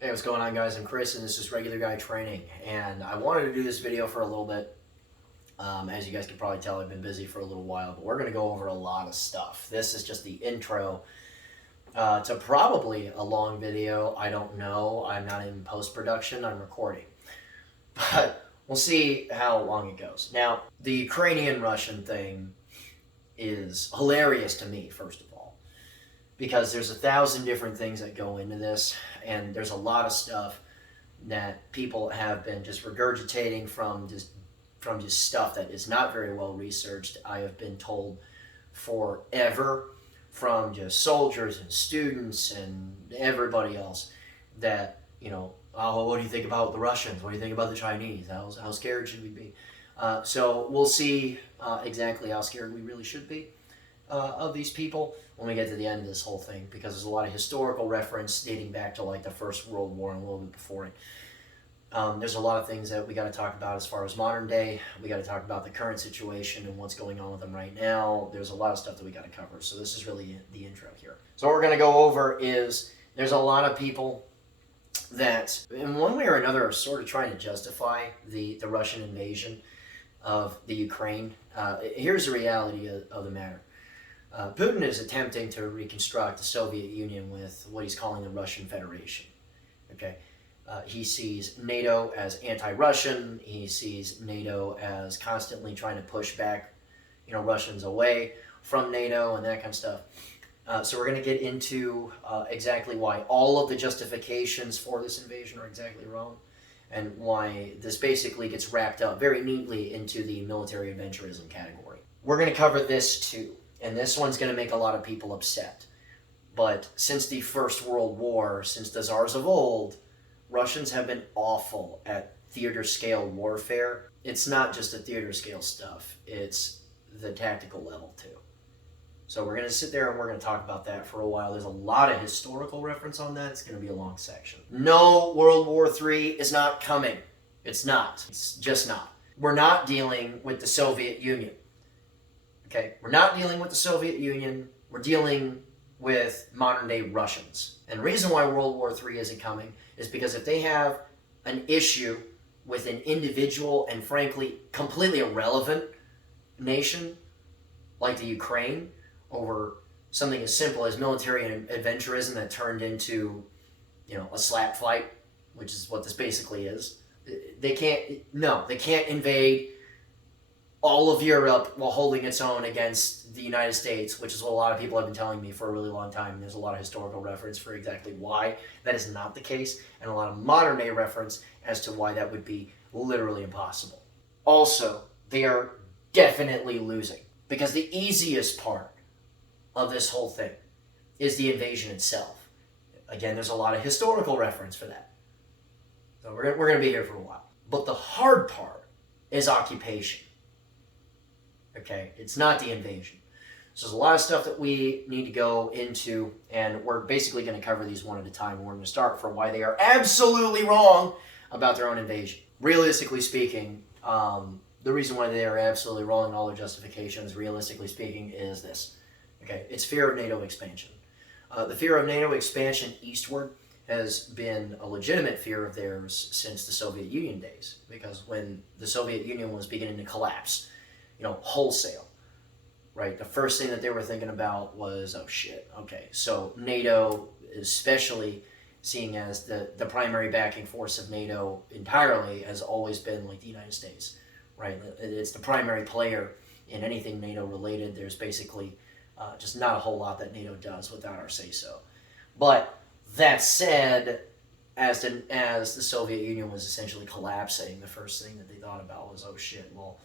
Hey, what's going on, guys? I'm Chris, and this is Regular Guy Training. And I wanted to do this video for a little bit. As you guys can probably tell, I've been busy for a little while, but we're going to go over a lot of stuff. This is just the intro to probably a long video. I don't know. I'm not in post-production. I'm recording. But we'll see how long it goes. Now, the Ukrainian-Russian thing is hilarious to me, first of all, because there's 1,000 different things that go into this, and there's a lot of stuff that people have been just regurgitating from just stuff that is not very well researched. I have been told forever from just soldiers and students and everybody else that, oh, what do you think about the Russians? What do you think about the Chinese? How scared should we be? So we'll see exactly how scared we really should be of these people when we get to the end of this whole thing, because there's a lot of historical reference dating back to like the First World War and a little bit before it. There's a lot of things that we got to talk about as far as modern day. We got to talk about the current situation and what's going on with them right now. There's a lot of stuff that we got to cover. So this is really the intro here. So what we're going to go over is there's a lot of people that in one way or another are sort of trying to justify the Russian invasion of the Ukraine. Here's the reality of the matter. Putin is attempting to reconstruct the Soviet Union with what he's calling the Russian Federation. Okay, he sees NATO as anti-Russian. He sees NATO as constantly trying to push back, Russians away from NATO and that kind of stuff. So we're going to get into exactly why all of the justifications for this invasion are exactly wrong, and why this basically gets wrapped up very neatly into the military adventurism category. We're going to cover this too. And this one's going to make a lot of people upset. But since the First World War, since the Tsars of old, Russians have been awful at theater scale warfare. It's not just the theater scale stuff, it's the tactical level too. So we're going to sit there and we're going to talk about that for a while. There's a lot of historical reference on that. It's going to be a long section. No, World War III is not coming. It's not. It's just not. We're not dealing with the Soviet Union. Okay, we're not dealing with the Soviet Union, we're dealing with modern-day Russians. And the reason why World War III isn't coming is because if they have an issue with an individual and frankly completely irrelevant nation like the Ukraine over something as simple as military adventurism that turned into, a slap fight, which is what this basically is, they can't invade all of Europe while holding its own against the United States, which is what a lot of people have been telling me for a really long time. And there's a lot of historical reference for exactly why that is not the case, and a lot of modern day reference as to why that would be literally impossible. Also, they are definitely losing, because the easiest part of this whole thing is the invasion itself. Again, there's a lot of historical reference for that. So we're going to be here for a while. But the hard part is occupation. Okay, it's not the invasion. So there's a lot of stuff that we need to go into, and we're basically going to cover these one at a time. We're going to start from why they are absolutely wrong about their own invasion. Realistically speaking, the reason why they are absolutely wrong in all their justifications, realistically speaking, is this. Okay, it's fear of NATO expansion. The fear of NATO expansion eastward has been a legitimate fear of theirs since the Soviet Union days, because when the Soviet Union was beginning to collapse, wholesale, right? The first thing that they were thinking about was, oh shit, okay, so NATO, especially seeing as the primary backing force of NATO entirely has always been like the United States, right? It's the primary player in anything NATO related. There's basically just not a whole lot that NATO does without our say-so. But that said, as the Soviet Union was essentially collapsing, the first thing that they thought about was, oh shit, well,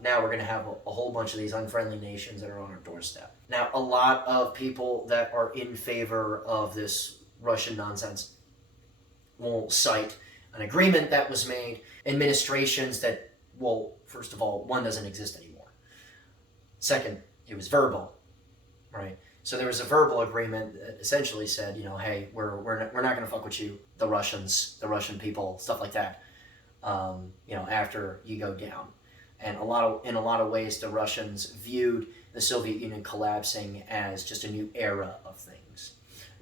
now we're going to have a whole bunch of these unfriendly nations that are on our doorstep. Now, a lot of people that are in favor of this Russian nonsense will cite an agreement that was made, administrations that, well, first of all, one doesn't exist anymore. Second, it was verbal, right? So there was a verbal agreement that essentially said, hey, we're not going to fuck with you, the Russians, the Russian people, stuff like that, after you go down. And in a lot of ways, the Russians viewed the Soviet Union collapsing as just a new era of things,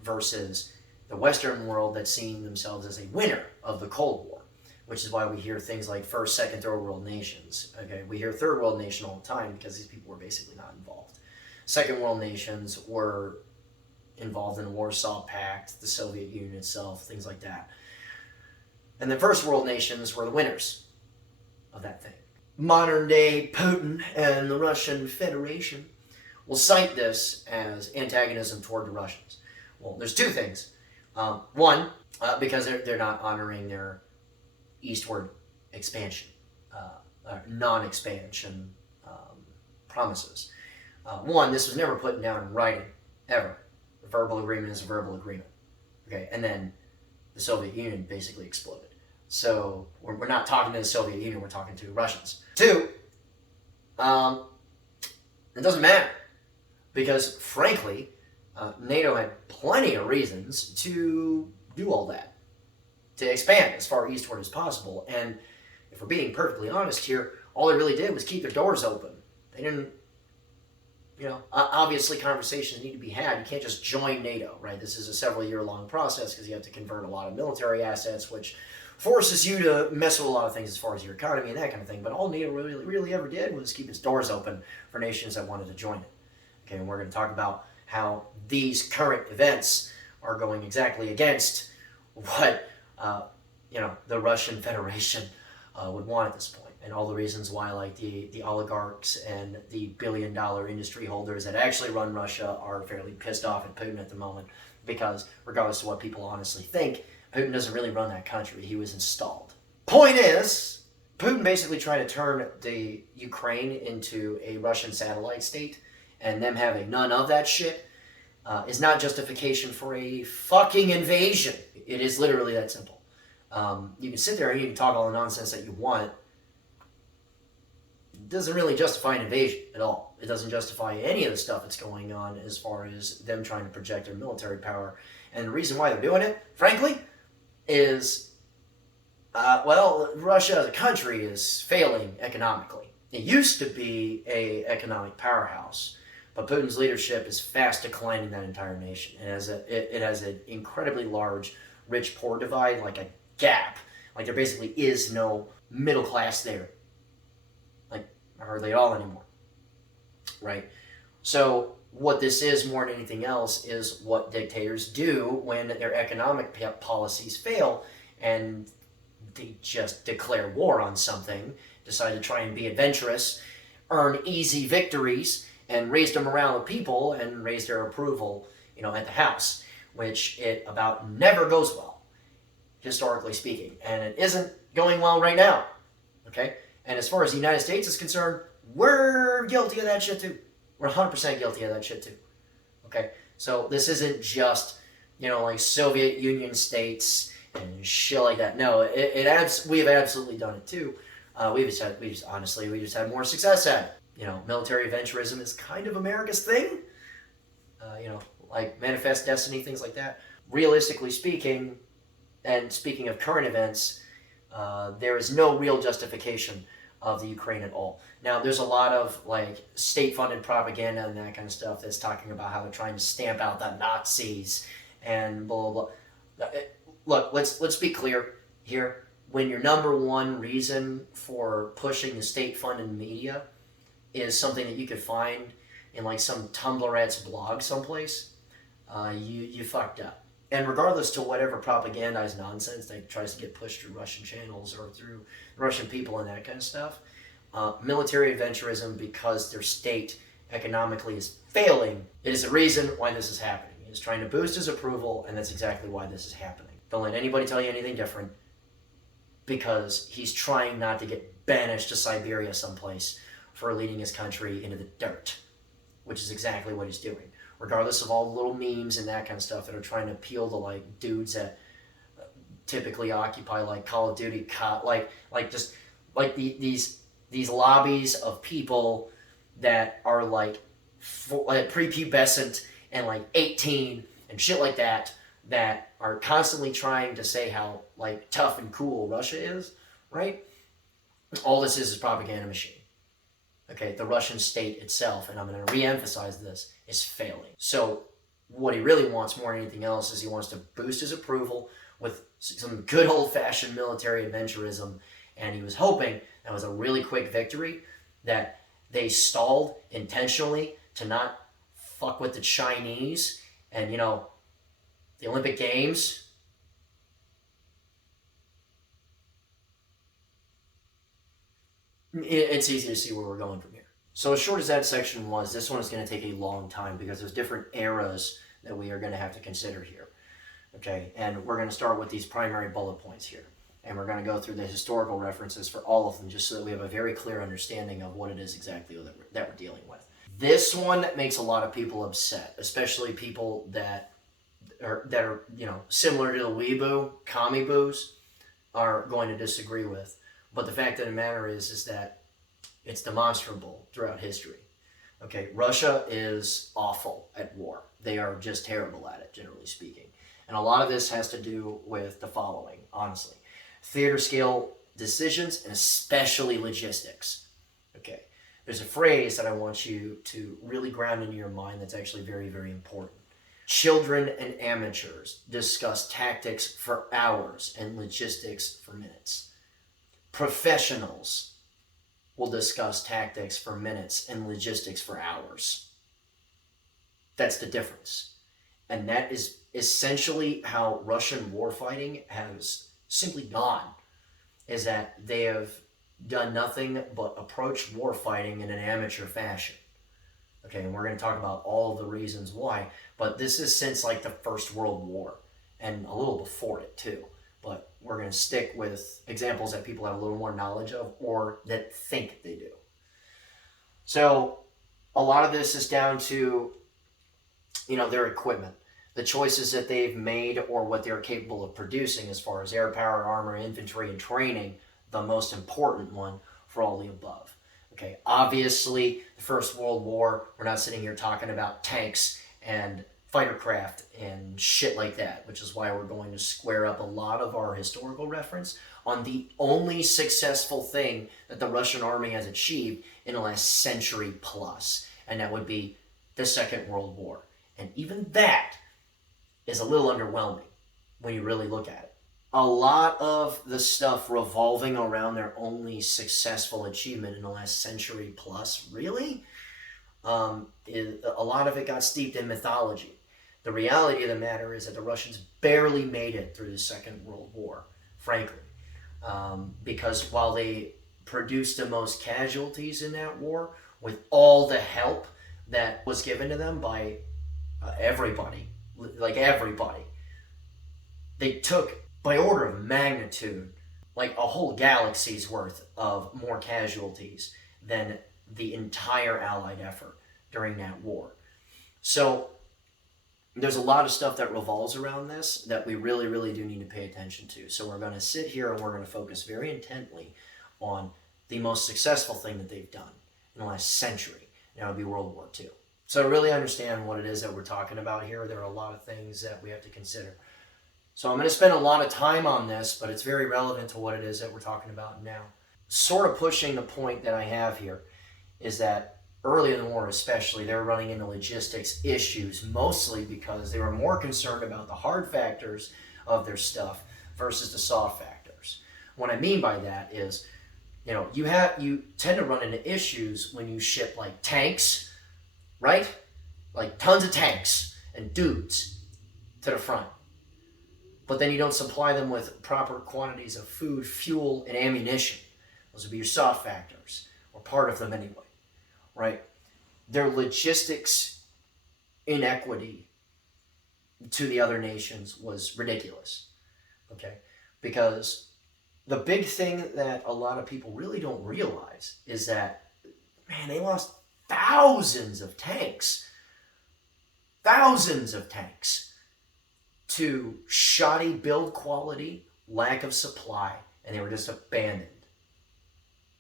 versus the Western world that's seeing themselves as a winner of the Cold War, which is why we hear things like first, second, third world nations. Okay, we hear third world nation all the time because these people were basically not involved. Second world nations were involved in the Warsaw Pact, the Soviet Union itself, things like that. And the first world nations were the winners of that thing. Modern day Putin and the Russian Federation will cite this as antagonism toward the Russians. Well, there's two things. One, because they're not honoring their eastward expansion, non-expansion promises. One, this was never put down in writing, ever. A verbal agreement is a verbal agreement. Okay, and then the Soviet Union basically exploded. So we're not talking to the Soviet Union, we're talking to Russians. Two, it doesn't matter. Because frankly, NATO had plenty of reasons to do all that. To expand as far eastward as possible. And if we're being perfectly honest here, all they really did was keep their doors open. They didn't, obviously conversations need to be had. You can't just join NATO, right? This is a several-year-long process because you have to convert a lot of military assets, which forces you to mess with a lot of things as far as your economy and that kind of thing. But all NATO really ever did was keep its doors open for nations that wanted to join it. Okay, and we're going to talk about how these current events are going exactly against what the Russian Federation would want at this point, and all the reasons why, like the oligarchs and the billion-dollar industry holders that actually run Russia are fairly pissed off at Putin at the moment, because regardless of what people honestly think, Putin doesn't really run that country. He was installed. Point is, Putin basically tried to turn the Ukraine into a Russian satellite state, and them having none of that shit is not justification for a fucking invasion. It is literally that simple. You can sit there and you can talk all the nonsense that you want. It doesn't really justify an invasion at all. It doesn't justify any of the stuff that's going on as far as them trying to project their military power. And the reason why they're doing it, frankly, is, Russia as a country is failing economically. It used to be an economic powerhouse, but Putin's leadership is fast declining that entire nation. It has an incredibly large rich-poor divide, like a gap. Like there basically is no middle class there. Like hardly at all anymore. Right? So what this is more than anything else is what dictators do when their economic policies fail and they just declare war on something, decide to try and be adventurous, earn easy victories, and raise the morale of people and raise their approval, at the House, which it about never goes well, historically speaking. And it isn't going well right now, okay? And as far as the United States is concerned, we're guilty of that shit too. We're 100% guilty of that shit too, okay? So this isn't just, like Soviet Union states and shit like that. No, we have absolutely done it too. We just had more success at it. Military adventurism is kind of America's thing. Like Manifest Destiny, things like that. Realistically speaking, and speaking of current events, there is no real justification of the Ukraine at all. Now, there's a lot of like state-funded propaganda and that kind of stuff that's talking about how they're trying to stamp out the Nazis and blah, blah, blah. Look, let's be clear here. When your number one reason for pushing the state-funded media is something that you could find in like some Tumblr-et's blog someplace, you fucked up. And regardless to whatever propagandized nonsense that tries to get pushed through Russian channels or through Russian people and that kind of stuff, military adventurism, because their state economically is failing, it is the reason why this is happening. It's trying to boost his approval, and that's exactly why this is happening. Don't let anybody tell you anything different, because he's trying not to get banished to Siberia someplace for leading his country into the dirt, which is exactly what he's doing. Regardless of all the little memes and that kind of stuff that are trying to appeal to like dudes that typically occupy like Call of Duty, these lobbies of people that are like prepubescent and like 18 and shit like that are constantly trying to say how like tough and cool Russia is, right? All this is propaganda machine. Okay, the Russian state itself, and I'm going to re-emphasize this, is failing. So what he really wants more than anything else is he wants to boost his approval with some good old-fashioned military adventurism, and he was hoping that was a really quick victory, that they stalled intentionally to not fuck with the Chinese, and the Olympic Games. It's easy to see where we're going from here. So as short as that section was, this one is going to take a long time because there's different eras that we are going to have to consider here. Okay, and we're going to start with these primary bullet points here. And we're going to go through the historical references for all of them just so that we have a very clear understanding of what it is exactly that we're dealing with. This one makes a lot of people upset, especially people that are similar to the weeboo, commie boos, are going to disagree with. But the fact of the matter is that it's demonstrable throughout history. Okay, Russia is awful at war. They are just terrible at it, generally speaking. And a lot of this has to do with the following, honestly. Theater scale decisions and especially logistics. Okay, there's a phrase that I want you to really ground into your mind that's actually very, very important. Children and amateurs discuss tactics for hours and logistics for minutes. Professionals will discuss tactics for minutes and logistics for hours. That's the difference. And that is essentially how Russian warfighting has simply gone, is that they have done nothing but approach warfighting in an amateur fashion. Okay, and we're going to talk about all the reasons why, but this is since like the First World War, and a little before it too. But we're going to stick with examples that people have a little more knowledge of or that think they do. So a lot of this is down to, their equipment, the choices that they've made or what they're capable of producing as far as air power, armor, infantry, and training, the most important one for all the above. Okay, obviously, the First World War, we're not sitting here talking about tanks and fighter craft and shit like that, which is why we're going to square up a lot of our historical reference on the only successful thing that the Russian army has achieved in the last century plus, and that would be the Second World War. And even that is a little underwhelming when you really look at it. A lot of the stuff revolving around their only successful achievement in the last century plus, really, a lot of it got steeped in mythology. The reality of the matter is that the Russians barely made it through the Second World War, frankly, because while they produced the most casualties in that war, with all the help that was given to them by everybody, they took, by order of magnitude, like a whole galaxy's worth of more casualties than the entire Allied effort during that war. So there's a lot of stuff that revolves around this that we really, really do need to pay attention to. So we're going to sit here and we're going to focus very intently on the most successful thing that they've done in the last century. And that would be World War II. So to really understand what it is that we're talking about here, there are a lot of things that we have to consider. So I'm going to spend a lot of time on this, but it's very relevant to what it is that we're talking about now. Sort of pushing the point that I have here is that early in the war especially, they were running into logistics issues, mostly because they were more concerned about the hard factors of their stuff versus the soft factors. What I mean by that is, you tend to run into issues when you ship like tanks, right? Like tons of tanks and dudes to the front. But then you don't supply them with proper quantities of food, fuel, and ammunition. Those would be your soft factors, or part of them anyway, right? Their logistics inequity to the other nations was ridiculous, okay? Because the big thing that a lot of people really don't realize is that, man, they lost thousands of tanks to shoddy build quality, lack of supply, and they were just abandoned.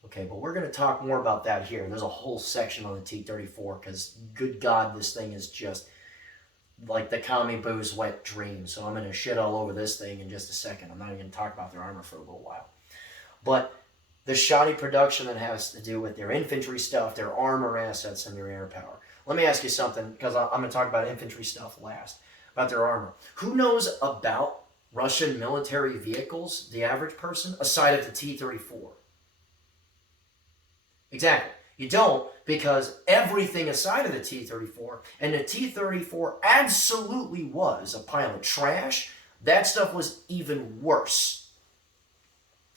Okay, but we're going to talk more about that here. There's a whole section on the T-34 because, good God, this thing is just like the commie boo's wet dream. So I'm going to shit all over this thing in just a second. I'm not even going to talk about their armor for a little while. But the shoddy production that has to do with their infantry stuff, their armor assets, and their air power. Let me ask you something, because I'm going to talk about infantry stuff last, about their armor. Who knows about Russian military vehicles, the average person, aside of the T-34? Exactly. You don't, because everything aside of the T-34, and the T-34 absolutely was a pile of trash. That stuff was even worse.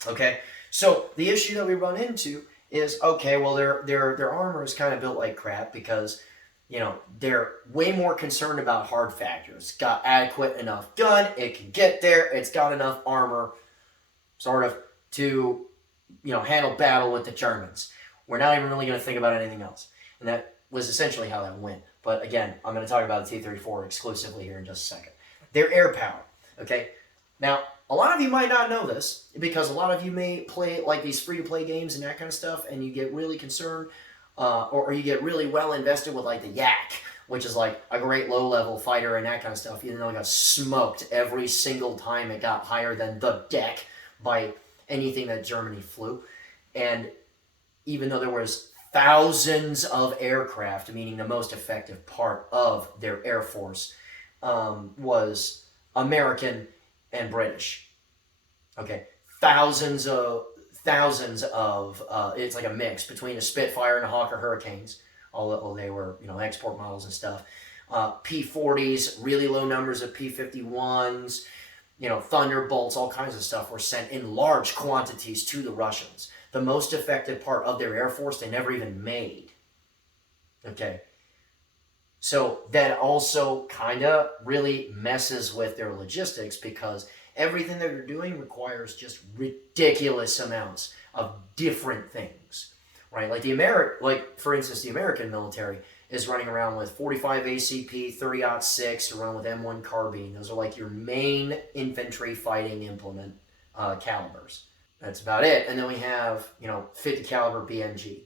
Okay? So the issue that we run into is, okay, well, their armor is kind of built like crap because, you know, they're way more concerned about hard factors. It's got adequate enough gun, it can get there, it's got enough armor, sort of, to, you know, handle battle with the Germans. We're not even really going to think about anything else. And that was essentially how that went. But again, I'm going to talk about the T-34 exclusively here in just a second. Their air power, okay? Now, a lot of you might not know this because a lot of you may play like these free-to-play games and that kind of stuff, and you get really concerned or you get really well invested with like the Yak, which is like a great low-level fighter and that kind of stuff, even though it got smoked every single time it got higher than the deck by anything that Germany flew. And even though there was thousands of aircraft, meaning the most effective part of their air force was American and British. Okay, thousands of it's like a mix between a Spitfire and a Hawker Hurricanes, although they were, you know, export models and stuff. P-40s, really low numbers of P-51s, you know, Thunderbolts, all kinds of stuff were sent in large quantities to the Russians. The most effective part of their air force they never even made. Okay. So that also kind of really messes with their logistics because everything that they're doing requires just ridiculous amounts of different things, right? Like for instance, the American military is running around with 45 ACP, 30-06 to run with M1 carbine. Those are like your main infantry fighting implement calibers. That's about it. And then we have, you know, 50 caliber BMG.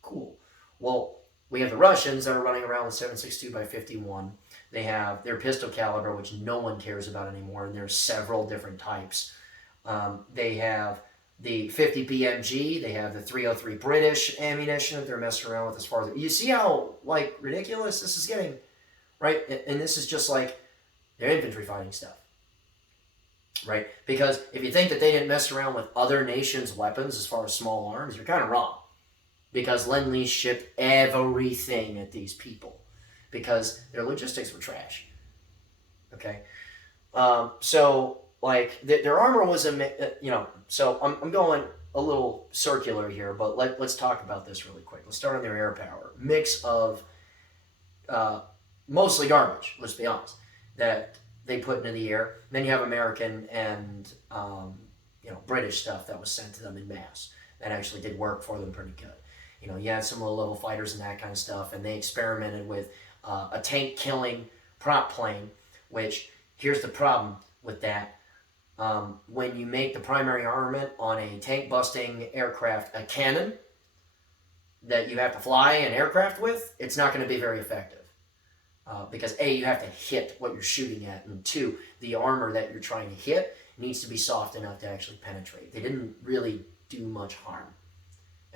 Cool. Well, we have the Russians that are running around with 7.62 by 51. They have their pistol caliber, which no one cares about anymore, and there's several different types. They have the 50 BMG. They have the 303 British ammunition that they're messing around with as far as... You see how, like, ridiculous this is getting, right? And this is just, like, their infantry fighting stuff. Right? Because if you think that they didn't mess around with other nations' weapons as far as small arms, you're kind of wrong. Because Lend-Lease shipped everything at these people. Because their logistics were trash. Okay? So, like, their armor was, you know, so I'm going a little circular here, but let's talk about this really quick. Let's start on their air power. Mix of mostly garbage, let's be honest, that they put into the air. Then you have American and you know, British stuff that was sent to them in mass that actually did work for them pretty good. You know, you had some low-level fighters and that kind of stuff, and they experimented with a tank-killing prop plane, which, here's the problem with that. When you make the primary armament on a tank-busting aircraft a cannon that you have to fly an aircraft with, it's not going to be very effective. Because A, you have to hit what you're shooting at, and 2, the armor that you're trying to hit needs to be soft enough to actually penetrate. They didn't really do much harm.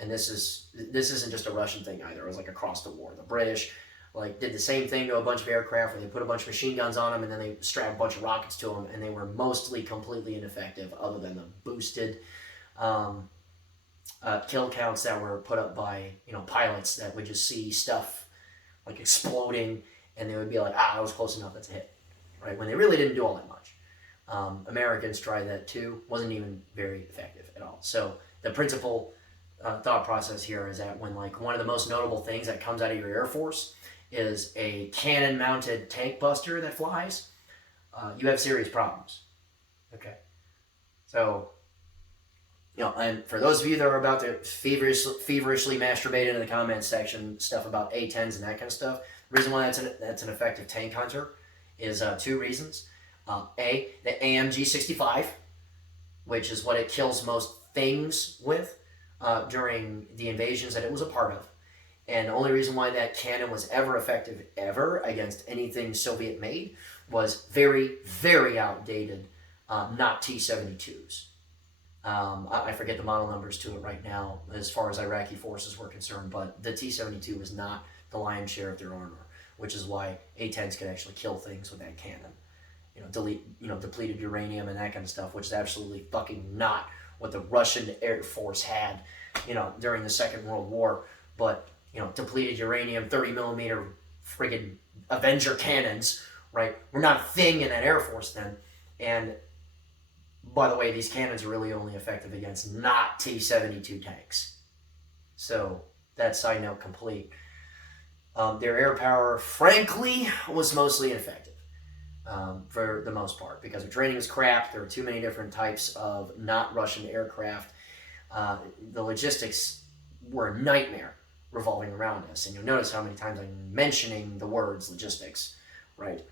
And this isn't just a Russian thing either. It was like across the war. The British like did the same thing to a bunch of aircraft where they put a bunch of machine guns on them and then they strapped a bunch of rockets to them, and they were mostly completely ineffective other than the boosted kill counts that were put up by, you know, pilots that would just see stuff like exploding and they would be like, that was close enough, that's a hit, right? When they really didn't do all that much. Americans tried that too, wasn't even very effective at all. So the principal thought process here is that when, like, one of the most notable things that comes out of your Air Force is a cannon-mounted tank buster that flies, you have serious problems. Okay. So, you know, and for those of you that are about to feverishly masturbate into the comments section, stuff about A-10s and that kind of stuff, the reason why that's an effective tank hunter is 2 reasons. A, the AMG 65, which is what it kills most things with during the invasions that it was a part of. And the only reason why that cannon was ever effective ever against anything Soviet made was very, very outdated, not T-72s. I forget the model numbers to it right now as far as Iraqi forces were concerned, but the T-72 was not the lion's share of their armor, which is why A-10s could actually kill things with that cannon. Depleted uranium and that kind of stuff, which is absolutely fucking not what the Russian Air Force had, during the Second World War. But, depleted uranium, 30 millimeter friggin' Avenger cannons, right, were not a thing in that Air Force then. And, by the way, these cannons are really only effective against not T-72 tanks. So, that side note complete. Their air power, frankly, was mostly ineffective. For the most part, because their training is crap. There are too many different types of not Russian aircraft. The logistics were a nightmare revolving around this, and you'll notice how many times I'm mentioning the words logistics, right?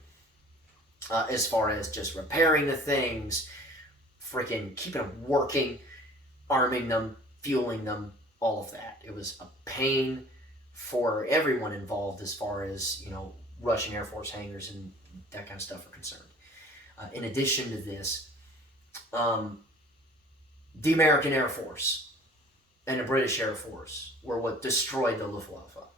As far as just repairing the things, freaking keeping them working, arming them, fueling them, all of that. It was a pain for everyone involved as far as, Russian Air Force hangars and that kind of stuff are concerned. In addition to this, the American Air Force and the British Air Force were what destroyed the Luftwaffe.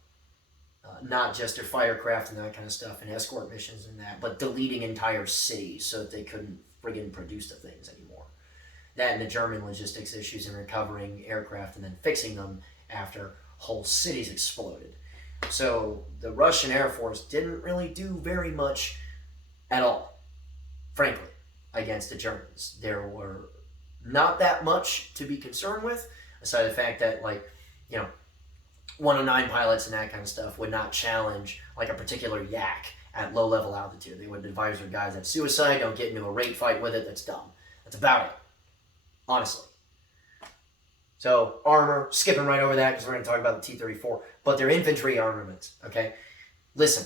Not just their firecraft and that kind of stuff and escort missions and that, but deleting entire cities so that they couldn't friggin' produce the things anymore. That and the German logistics issues in recovering aircraft and then fixing them after whole cities exploded. So the Russian Air Force didn't really do very much at all, frankly, against the Germans. There were not that much to be concerned with, aside the fact that, 109 pilots and that kind of stuff would not challenge, a particular yak at low-level altitude. They would advise their guys that's suicide, don't get into a rate fight with it, that's dumb. That's about it, honestly. So, armor, skipping right over that because we're going to talk about the T-34, but their infantry armaments, okay? Listen,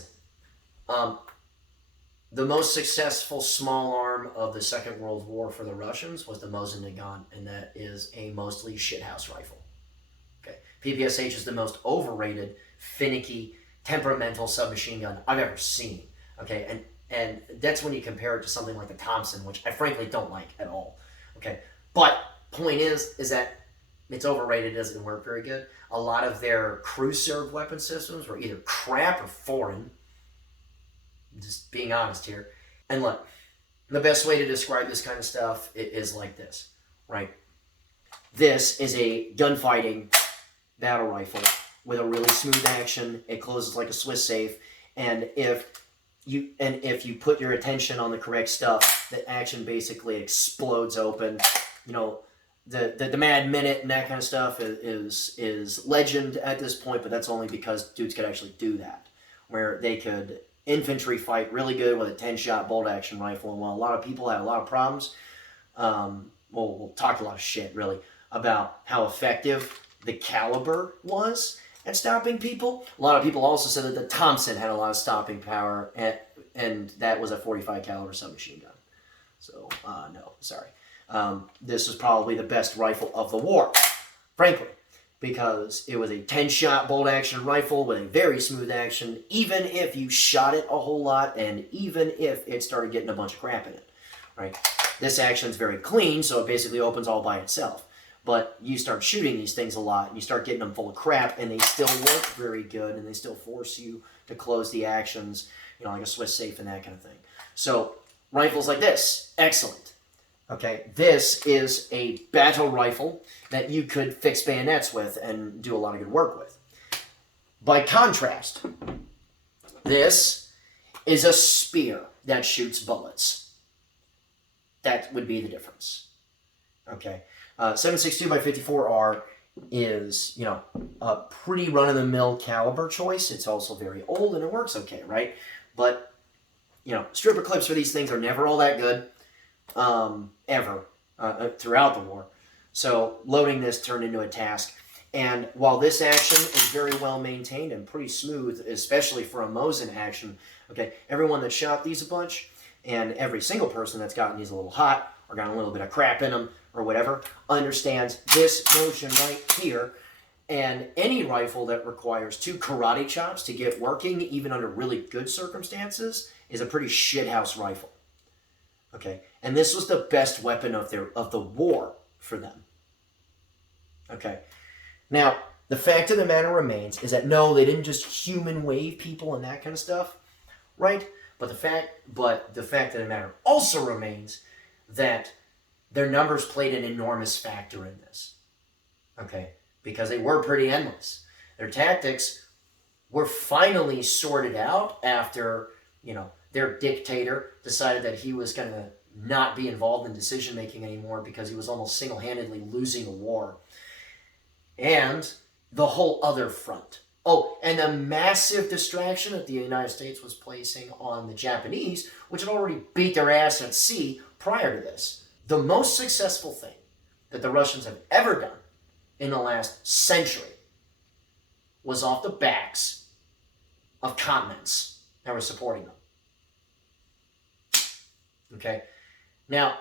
the most successful small arm of the Second World War for the Russians was the Mosin Nagant, and that is a mostly shithouse rifle. Okay, PPSH is the most overrated, finicky, temperamental submachine gun I've ever seen. Okay, and that's when you compare it to something like the Thompson, which I frankly don't like at all. Okay, but point is that it's overrated, doesn't work very good. A lot of their crew-served weapon systems were either crap or foreign. Just being honest here. And look, the best way to describe this kind of stuff is like this, right? This is a gunfighting battle rifle with a really smooth action. It closes like a Swiss safe, and if you put your attention on the correct stuff, the action basically explodes open. The Mad Minute and that kind of stuff is legend at this point, but that's only because dudes could actually do that, where they could infantry fight really good with a 10-shot bolt-action rifle. And while a lot of people had a lot of problems, we'll talk a lot of shit, really, about how effective the caliber was at stopping people. A lot of people also said that the Thompson had a lot of stopping power, and that was a 45 caliber submachine gun. So, no, sorry. This was probably the best rifle of the war, frankly, because it was a 10-shot bolt-action rifle with a very smooth action, even if you shot it a whole lot, and even if it started getting a bunch of crap in it, right? This action's very clean, so it basically opens all by itself. But you start shooting these things a lot, and you start getting them full of crap, and they still work very good, and they still force you to close the actions, like a Swiss safe and that kind of thing. So, rifles like this, excellent. Okay, this is a battle rifle that you could fix bayonets with and do a lot of good work with. By contrast, this is a spear that shoots bullets. That would be the difference. Okay, 7.62x54R is, a pretty run-of-the-mill caliber choice. It's also very old and it works okay, right? But, stripper clips for these things are never all that good. Ever throughout the war. So loading this turned into a task. And while this action is very well maintained and pretty smooth, especially for a Mosin action, okay, everyone that shot these a bunch and every single person that's gotten these a little hot or got a little bit of crap in them or whatever understands this motion right here. And any rifle that requires 2 karate chops to get working, even under really good circumstances, is a pretty shithouse rifle. Okay, and this was the best weapon of the war for them. Okay, now the fact of the matter remains is that no, they didn't just human wave people and that kind of stuff, right? But the fact of the matter also remains that their numbers played an enormous factor in this, okay? Because they were pretty endless. Their tactics were finally sorted out after, their dictator decided that he was going to not be involved in decision making anymore because he was almost single-handedly losing a war. And the whole other front. Oh, and the massive distraction that the United States was placing on the Japanese, which had already beat their ass at sea prior to this. The most successful thing that the Russians have ever done in the last century was off the backs of continents that were supporting them. Okay? Now,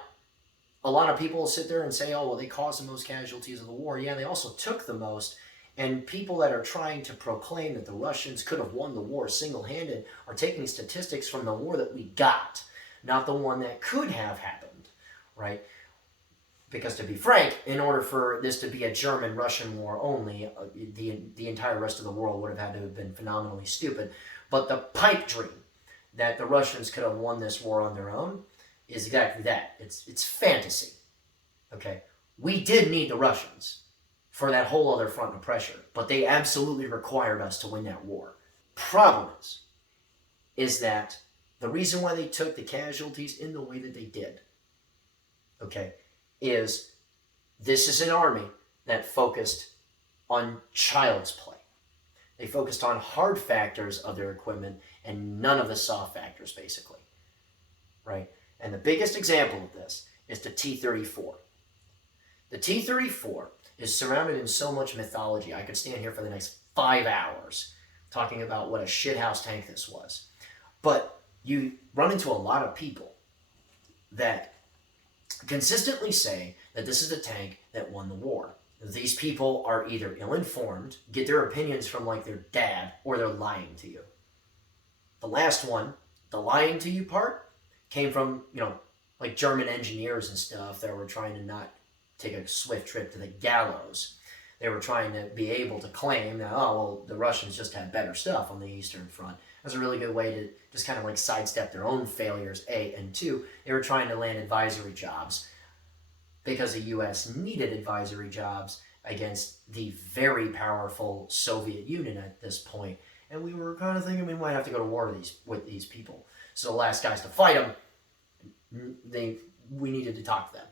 a lot of people will sit there and say, oh, well, they caused the most casualties of the war. Yeah, they also took the most. And people that are trying to proclaim that the Russians could have won the war single-handed are taking statistics from the war that we got, not the one that could have happened, right? Because to be frank, in order for this to be a German-Russian war only, the entire rest of the world would have had to have been phenomenally stupid. But the pipe dream that the Russians could have won this war on their own is exactly that. It's fantasy, okay? We did need the Russians for that whole other front of pressure, but they absolutely required us to win that war. Problem is that the reason why they took the casualties in the way that they did, okay, is this is an army that focused on child's play. They focused on hard factors of their equipment and none of the soft factors, basically, right? And the biggest example of this is the T-34. The T-34 is surrounded in so much mythology. I could stand here for the next 5 hours talking about what a shithouse tank this was. But you run into a lot of people that consistently say that this is the tank that won the war. These people are either ill-informed, get their opinions from like their dad, or they're lying to you. The last one, the lying to you part, came from, like German engineers and stuff that were trying to not take a swift trip to the gallows. They were trying to be able to claim that, oh, well, the Russians just had better stuff on the Eastern Front. That's a really good way to just kind of like sidestep their own failures, A, and 2, they were trying to land advisory jobs because the U.S. needed advisory jobs against the very powerful Soviet Union at this point. And we were kind of thinking we might have to go to war with these people. So the last guys to fight them, we needed to talk to them.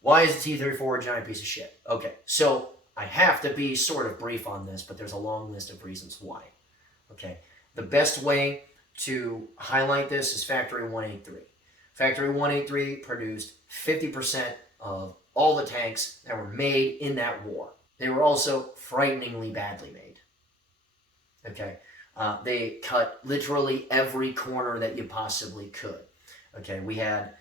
Why is the T-34 a giant piece of shit? Okay, so I have to be sort of brief on this, but there's a long list of reasons why. Okay, the best way to highlight this is Factory 183. Factory 183 produced 50% of all the tanks that were made in that war. They were also frighteningly badly made. Okay, they cut literally every corner that you possibly could. Okay, we had...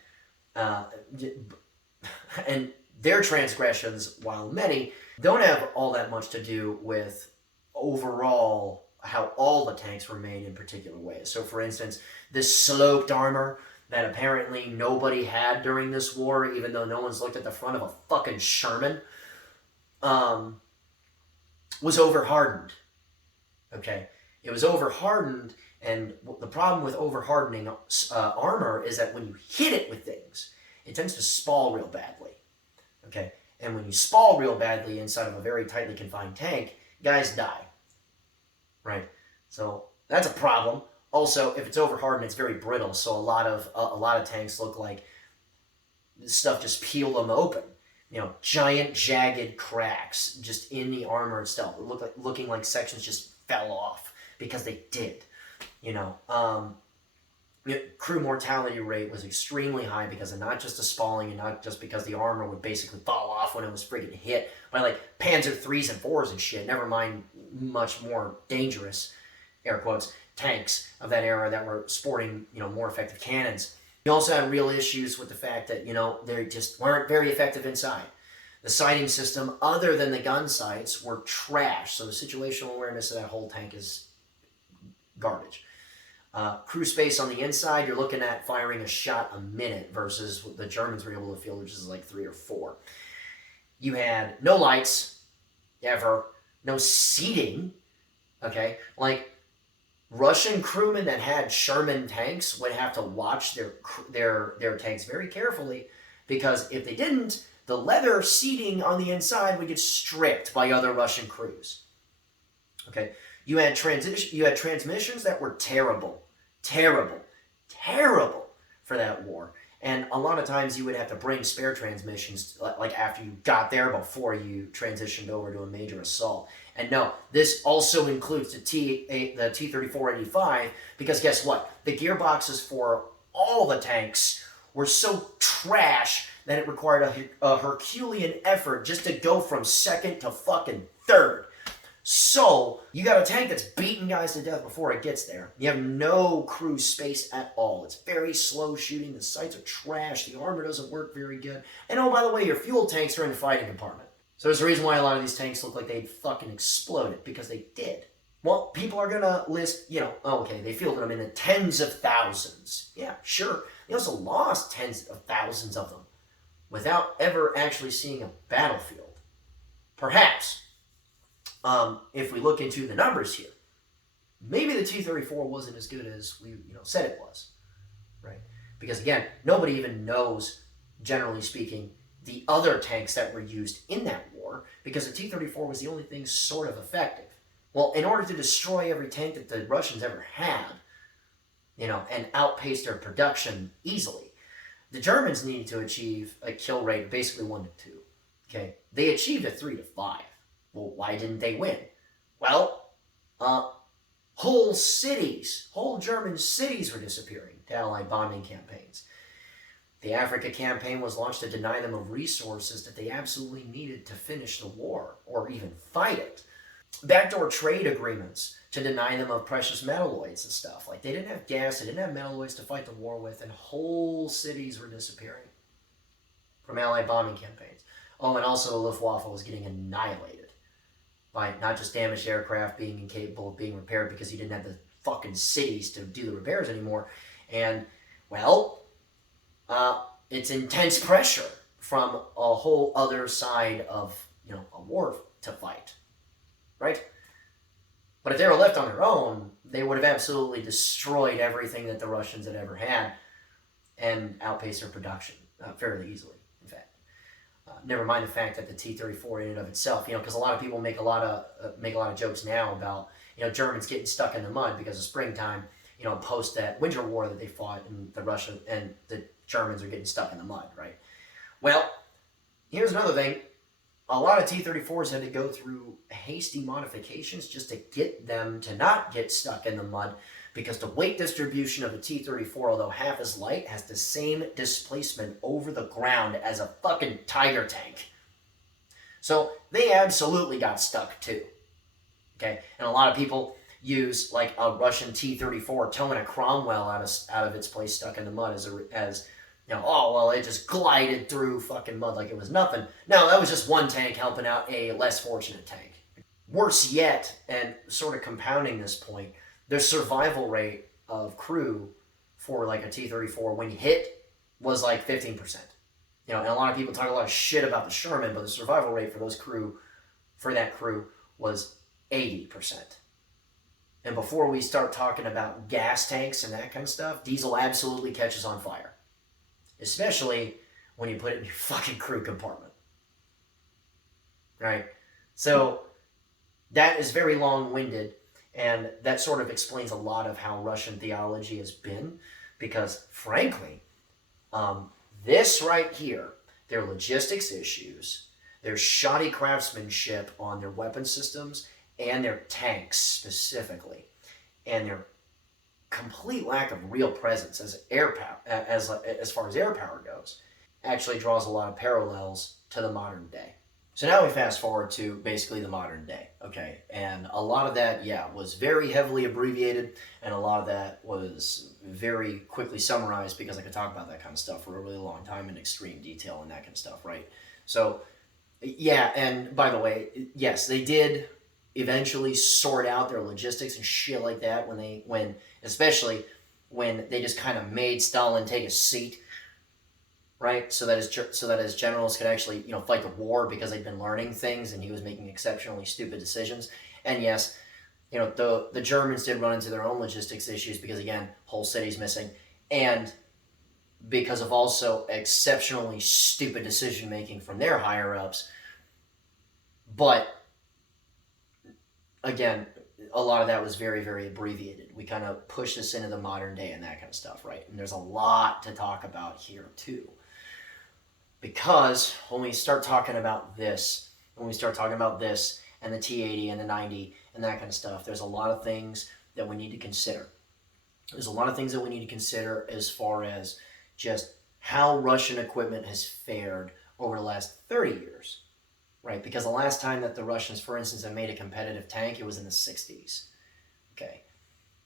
and their transgressions, while many, don't have all that much to do with overall how all the tanks were made in particular ways. So for instance, this sloped armor that apparently nobody had during this war, even though no one's looked at the front of a fucking Sherman, was over-hardened. Okay? It was over-hardened, and the problem with over-hardening armor is that when you hit it with things, it tends to spall real badly, okay? And when you spall real badly inside of a very tightly confined tank, guys die, right? So that's a problem. Also, if it's over-hardened, it's very brittle, so a lot of tanks look like stuff just peeled them open. Giant jagged cracks just in the armor itself. It looking like sections just fell off because they did, Crew mortality rate was extremely high because of not just the spalling and not just because the armor would basically fall off when it was friggin' hit by like Panzer 3s and 4s and shit, never mind much more dangerous, air quotes, tanks of that era that were sporting, more effective cannons. You also had real issues with the fact that, they just weren't very effective inside. The sighting system, other than the gun sights, were trash, so the situational awareness of that whole tank is garbage. Crew space on the inside, you're looking at firing a shot a minute versus what the Germans were able to field, which is like 3 or 4. You had no lights, ever. no seating, okay? Like, Russian crewmen that had Sherman tanks would have to watch their tanks very carefully, because if they didn't, the leather seating on the inside would get stripped by other Russian crews. Okay, you had transmissions that were terrible for that war, and a lot of times you would have to bring spare transmissions like after you got there before you transitioned over to a major assault. And no, this also includes the T-34-85, because guess what? The gearboxes for all the tanks were so trash that it required a Herculean effort just to go from second to fucking third. So, you got a tank that's beating guys to death before it gets there. You have no crew space at all. It's very slow shooting. The sights are trash. The armor doesn't work very good. And oh, by the way, your fuel tanks are in the fighting compartment. So there's a reason why a lot of these tanks look like they'd fucking exploded, because they did. Well, people are going to list, okay, they fielded them in the tens of thousands. Yeah, sure. They also lost tens of thousands of them without ever actually seeing a battlefield. Perhaps, if we look into the numbers here, maybe the T-34 wasn't as good as we said it was, right? Because again, nobody even knows, generally speaking, the other tanks that were used in that war, because the T-34 was the only thing sort of effective. Well, in order to destroy every tank that the Russians ever had, and outpace their production easily, the Germans needed to achieve a kill rate of basically 1 to 2. Okay, they achieved a 3 to 5. Well, why didn't they win? Well, whole German cities were disappearing to Allied bombing campaigns. The Africa campaign was launched to deny them of resources that they absolutely needed to finish the war, or even fight it. Backdoor trade agreements to deny them of precious metalloids and stuff. Like, they didn't have gas, they didn't have metalloids to fight the war with, and whole cities were disappearing from Allied bombing campaigns. Oh, and also the Luftwaffe was getting annihilated by not just damaged aircraft being incapable of being repaired because you didn't have the fucking cities to do the repairs anymore. And, well, it's intense pressure from a whole other side of, a war to fight, right? But if they were left on their own, they would have absolutely destroyed everything that the Russians had ever had and outpaced their production fairly easily, in fact. Never mind the fact that the T-34 in and of itself, because a lot of people make a lot of jokes now about, Germans getting stuck in the mud because of springtime, post that winter war that they fought, and the Germans are getting stuck in the mud, right? Well, here's another thing. A lot of T-34s had to go through hasty modifications just to get them to not get stuck in the mud, because the weight distribution of the T-34, although half as light, has the same displacement over the ground as a fucking Tiger tank. So they absolutely got stuck too. Okay, and a lot of people use like a Russian T-34 towing a Cromwell out of its place stuck in the mud as oh, well, it just glided through fucking mud like it was nothing. No, that was just one tank helping out a less fortunate tank. Worse yet, and sort of compounding this point, the survival rate of crew for like a T-34 when hit was like 15%. And a lot of people talk a lot of shit about the Sherman, but the survival rate for that crew was 80%. And before we start talking about gas tanks and that kind of stuff, diesel absolutely catches on fire. Especially when you put it in your fucking crew compartment. Right? So, that is very long-winded, and that sort of explains a lot of how Russian theology has been, because, frankly, this right here, their logistics issues, their shoddy craftsmanship on their weapon systems, and their tanks specifically, and their complete lack of real presence as air power, as far as air power goes, actually draws a lot of parallels to the modern day. So now we fast forward to basically the modern day, okay? And a lot of that, was very heavily abbreviated, and a lot of that was very quickly summarized, because I could talk about that kind of stuff for a really long time in extreme detail and that kind of stuff, right? So, and by the way, yes, they did eventually sort out their logistics and shit like that especially when they just kind of made Stalin take a seat right? So that his generals could actually, fight the war because they'd been learning things and he was making exceptionally stupid decisions. And yes, the Germans did run into their own logistics issues because, again, whole cities missing, and because of also exceptionally stupid decision making from their higher ups. But again, a lot of that was very, very abbreviated. We kind of push this into the modern day and that kind of stuff, right? And there's a lot to talk about here too. Because when we start talking about this, and the T-80 and the 90 and that kind of stuff, there's a lot of things that we need to consider. There's a lot of things that we need to consider as far as just how Russian equipment has fared over the last 30 years, right? Because the last time that the Russians, for instance, have made a competitive tank, it was in the 60s. Okay,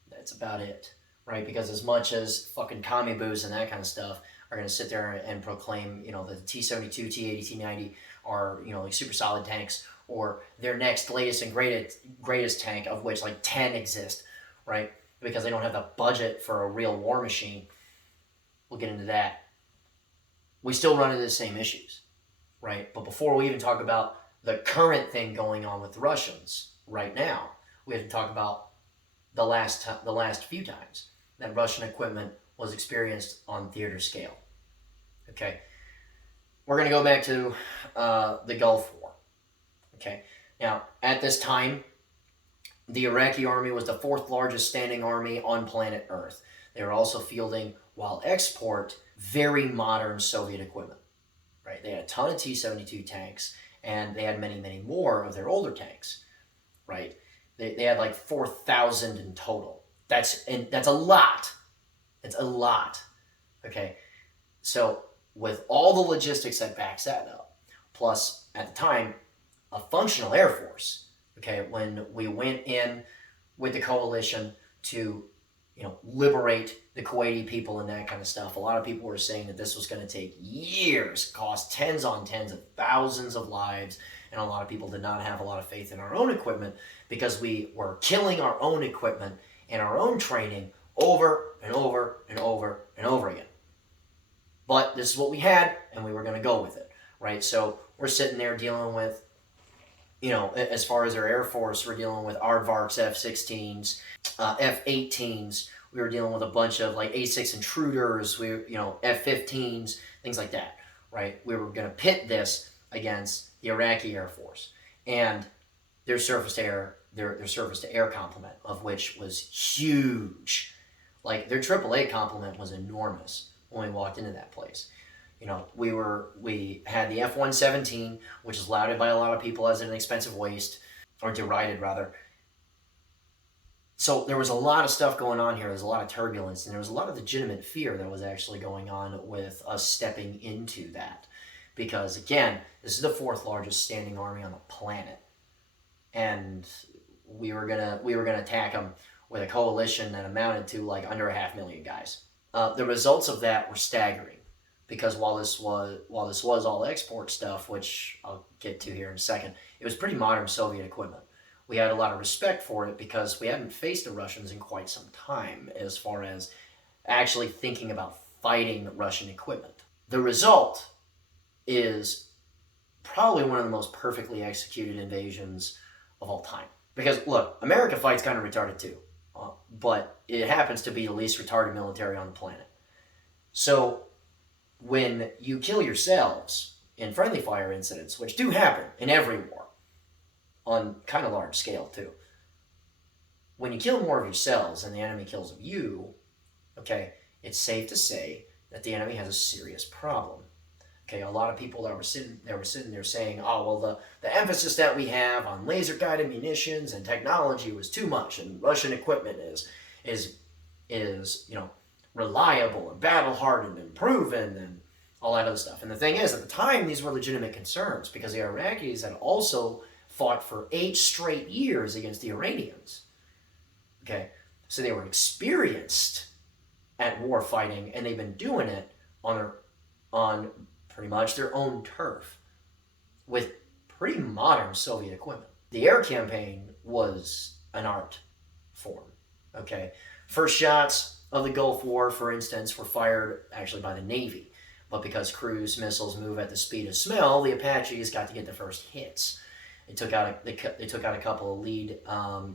that's about it, right? Because as much as fucking commie boos and that kind of stuff are going to sit there and proclaim, the T-72, T-80, T-90 are, like super solid tanks, or their next latest and greatest tank, of which like 10 exist, right? Because they don't have the budget for a real war machine. We'll get into that. We still run into the same issues, right? But before we even talk about the current thing going on with the Russians right now, we have to talk about the last few times that Russian equipment was experienced on theater scale. Okay, we're going to go back to the Gulf War. Okay, now at this time, the Iraqi army was the fourth largest standing army on planet Earth. They were also fielding, while export, very modern Soviet equipment. Right, they had a ton of T-72 tanks, and they had many, many more of their older tanks. Right, they had like 4,000 in total. That's a lot. It's a lot. Okay, so with all the logistics that backs that up, plus at the time a functional air force. Okay, when we went in with the coalition to liberate the Kuwaiti people and that kind of stuff, a lot of people were saying that this was going to take years, cost tens on tens of thousands of lives, and a lot of people did not have a lot of faith in our own equipment because we were killing our own equipment and our own training over and over and over and over again. But this is what we had, and we were going to go with it, right? So we're sitting there dealing with, as far as our Air Force, we're dealing with Aardvarks F-16s, F-18s. We were dealing with a bunch of like A-6 Intruders, F-15s, things like that, right? We were going to pit this against the Iraqi Air Force and their surface-to-air complement, of which was huge. Like their AAA complement was enormous when we walked into that place. We had the F-117, which is lauded by a lot of people as an expensive waste, or derided rather. So there was a lot of stuff going on here. There was a lot of turbulence, and there was a lot of legitimate fear that was actually going on with us stepping into that. Because again, this is the fourth largest standing army on the planet. And we were gonna attack them with a coalition that amounted to like under 500,000 guys. The results of that were staggering, because while this was all export stuff, which I'll get to here in a second, it was pretty modern Soviet equipment. We had a lot of respect for it because we hadn't faced the Russians in quite some time as far as actually thinking about fighting Russian equipment. The result is probably one of the most perfectly executed invasions of all time. Because look, America fights kind of retarded too, but it happens to be the least retarded military on the planet. So when you kill yourselves in friendly fire incidents, which do happen in every war, on kind of large scale too, when you kill more of yourselves than the enemy kills of you, okay, it's safe to say that the enemy has a serious problem. Okay, a lot of people that were sitting there saying, oh, well, the emphasis that we have on laser-guided munitions and technology was too much, and Russian equipment is reliable and battle-hardened and proven and all that other stuff. And the thing is, at the time, these were legitimate concerns because the Iraqis had also fought for 8 straight years against the Iranians. Okay, so they were experienced at war fighting, and they've been doing it on pretty much their own turf with pretty modern Soviet equipment. The air campaign was an art form. Okay, first shots of the Gulf War, for instance, were fired actually by the Navy, But because cruise missiles move at the speed of smell, the Apaches got to get the first hits. They took out a couple of lead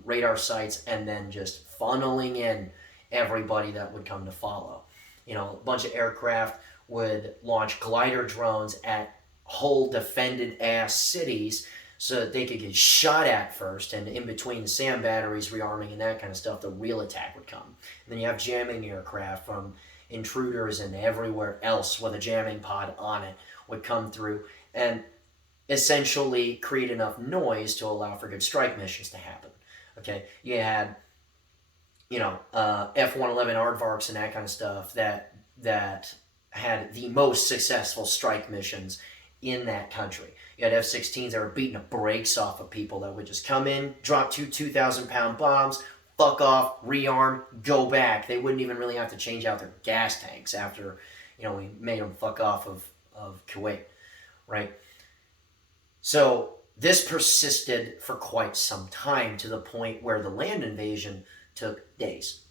radar sites and then just funneling in everybody that would come to follow. You know, a bunch of aircraft would launch glider drones at whole defended ass cities so that they could get shot at first, and in between the SAM batteries rearming and that kind of stuff, the real attack would come. And then you have jamming aircraft from intruders and everywhere else with a jamming pod on it would come through and essentially create enough noise to allow for good strike missions to happen. Okay, you had, you know, F-111 aardvarks and that kind of stuff that had the most successful strike missions in that country. You had F-16s that were beating the brakes off of people that would just come in, drop 2,000-pound bombs, fuck off, rearm, go back. They wouldn't even really have to change out their gas tanks after, you know, we made them fuck off of Kuwait, right? So this persisted for quite some time, to the point where the land invasion took days.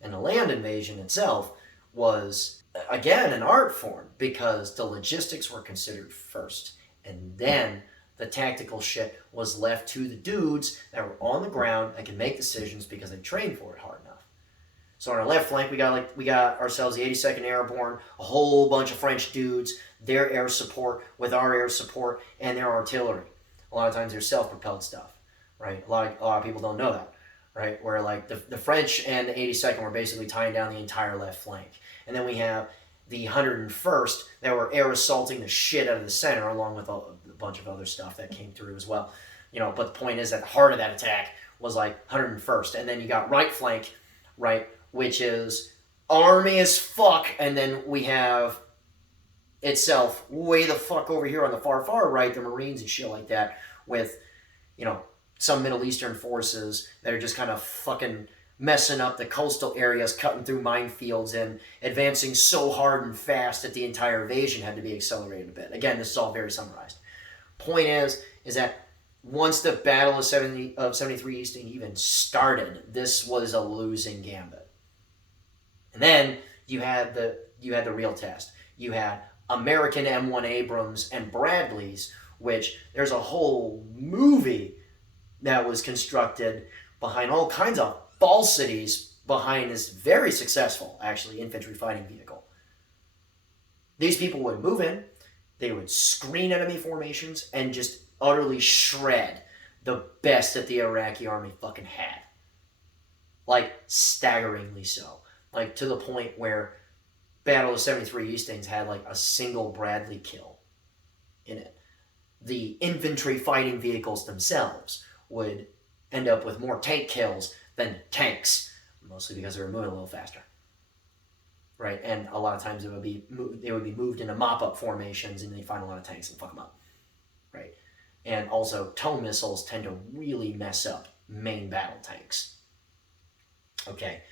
And the land invasion itself was, again, an art form, because the logistics were considered first. And then the tactical shit was left to the dudes that were on the ground that could make decisions because they trained for it hard enough. So on our left flank, we got ourselves the 82nd Airborne, a whole bunch of French dudes, their air support with our air support, and their artillery. A lot of times they're self-propelled stuff, right? A lot of people don't know that, right? Where like the French and the 82nd were basically tying down the entire left flank. And then we have the 101st that were air assaulting the shit out of the center, along with a bunch of other stuff that came through as well. You know, but the point is that the heart of that attack was like 101st. And then you got right flank, right, which is army as fuck. And then we have itself way the fuck over here on the far right, the Marines and shit like that, with, you know, some Middle Eastern forces that are just kind of fucking messing up the coastal areas, cutting through minefields and advancing so hard and fast that the entire invasion had to be accelerated a bit. Again, this is all very summarized. Point is that once the Battle of 73 East even started, this was a losing gambit. And then you had the real test. You had American M1 Abrams and Bradleys, which there's a whole movie that was constructed behind all kinds of falsities behind this very successful, actually, infantry fighting vehicle. These people would move in, they would screen enemy formations, and just utterly shred the best that the Iraqi army fucking had. Like, staggeringly so. Like, to the point where Battle of 73 Eastings had, like, a single Bradley kill in it. The infantry fighting vehicles themselves would end up with more tank kills than tanks, mostly because they were moving a little faster, right? And a lot of times they would be moved into mop-up formations, and they'd find a lot of tanks and fuck them up, right? And also, tow missiles tend to really mess up main battle tanks. Okay,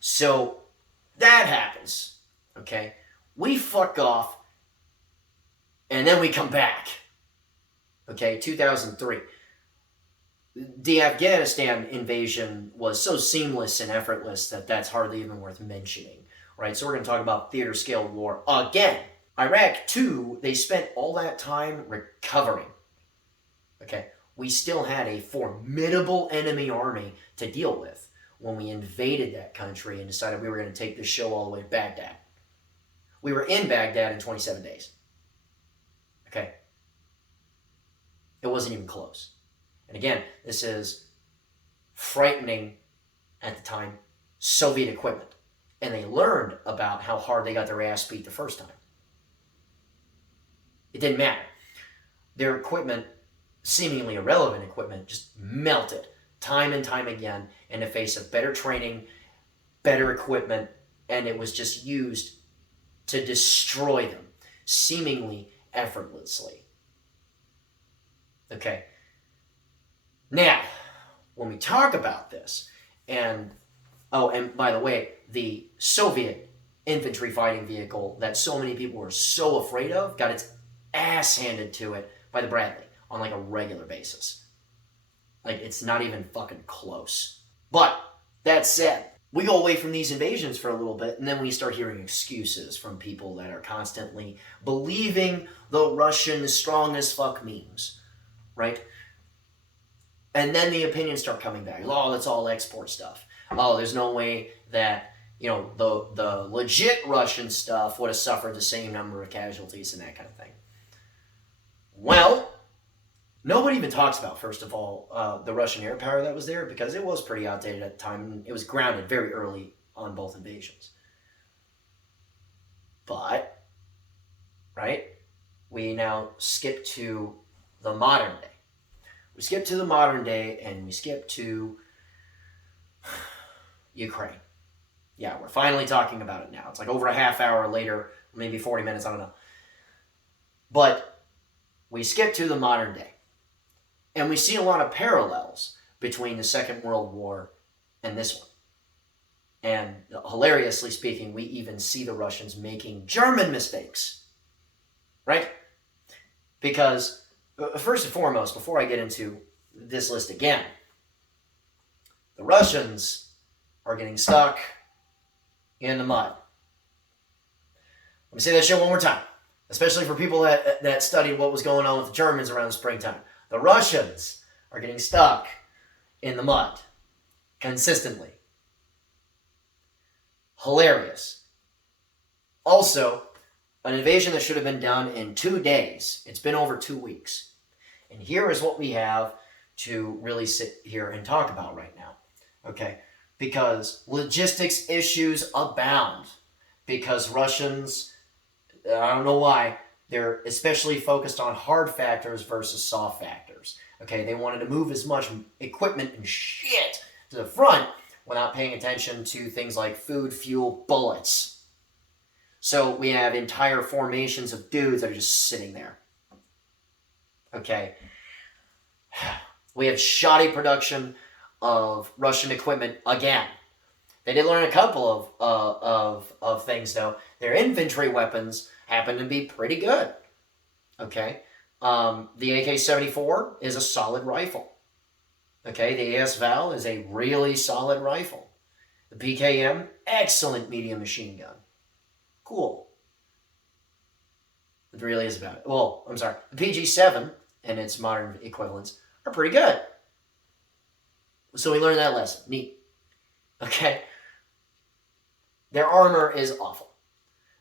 so that happens, okay? We fuck off, and then we come back, okay? 2003. The Afghanistan invasion was so seamless and effortless that that's hardly even worth mentioning, right? So we're going to talk about theater scale war again. Iraq, too, they spent all that time recovering, okay? We still had a formidable enemy army to deal with when we invaded that country and decided we were going to take this show all the way to Baghdad. We were in Baghdad in 27 days, okay? It wasn't even close. And again, this is frightening, at the time, Soviet equipment. And they learned about how hard they got their ass beat the first time. It didn't matter. Their equipment, seemingly irrelevant equipment, just melted time and time again in the face of better training, better equipment, and it was just used to destroy them, seemingly effortlessly. Okay. Now, when we talk about this, and by the way, the Soviet infantry fighting vehicle that so many people were so afraid of got its ass handed to it by the Bradley on like a regular basis. Like, it's not even fucking close. But, that said, we go away from these invasions for a little bit, and then we start hearing excuses from people that are constantly believing the Russian strong as fuck memes, right? And then the opinions start coming back. Oh, that's all export stuff. Oh, there's no way that, you know, the legit Russian stuff would have suffered the same number of casualties and that kind of thing. Well, nobody even talks about, first of all, the Russian air power that was there, because it was pretty outdated at the time. It was grounded very early on both invasions. But, right, we now skip to the modern day. We skip to the modern day, and we skip to Ukraine. Yeah, we're finally talking about it now. It's like over a half hour later, maybe 40 minutes, I don't know. But we skip to the modern day. And we see a lot of parallels between the Second World War and this one. And hilariously speaking, we even see the Russians making German mistakes. Right? Because, first and foremost, before I get into this list again, the Russians are getting stuck in the mud. Let me say that shit one more time, especially for people that studied what was going on with the Germans around the springtime. The Russians are getting stuck in the mud consistently. Hilarious. Also, an invasion that should have been done in 2 days. It's been over 2 weeks. And here is what we have to really sit here and talk about right now. Okay? Because logistics issues abound. Because Russians, I don't know why, they're especially focused on hard factors versus soft factors. Okay? They wanted to move as much equipment and shit to the front without paying attention to things like food, fuel, bullets. So we have entire formations of dudes that are just sitting there. Okay. We have shoddy production of Russian equipment again. They did learn a couple of things though. Their infantry weapons happen to be pretty good. Okay. The AK-74 is a solid rifle. Okay. The AS-Val is a really solid rifle. The PKM, excellent medium machine gun. Cool. It really is about it. Well, I'm sorry. The PG-7 and its modern equivalents are pretty good. So we learned that lesson. Neat. Okay. Their armor is awful.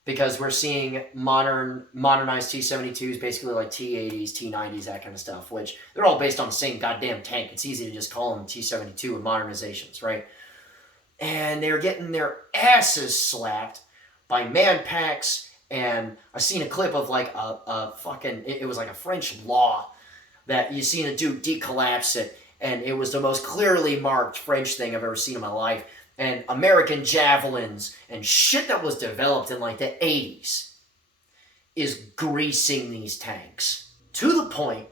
Because we're seeing modernized T-72s, basically like T-80s, T-90s, that kind of stuff, which they're all based on the same goddamn tank. It's easy to just call them T-72 with modernizations, right? And they're getting their asses slapped by man packs, and I've seen a clip of like a fucking, it was like a French law that you seen a dude decollapse it, and it was the most clearly marked French thing I've ever seen in my life, and American javelins and shit that was developed in like the 80s is greasing these tanks to the point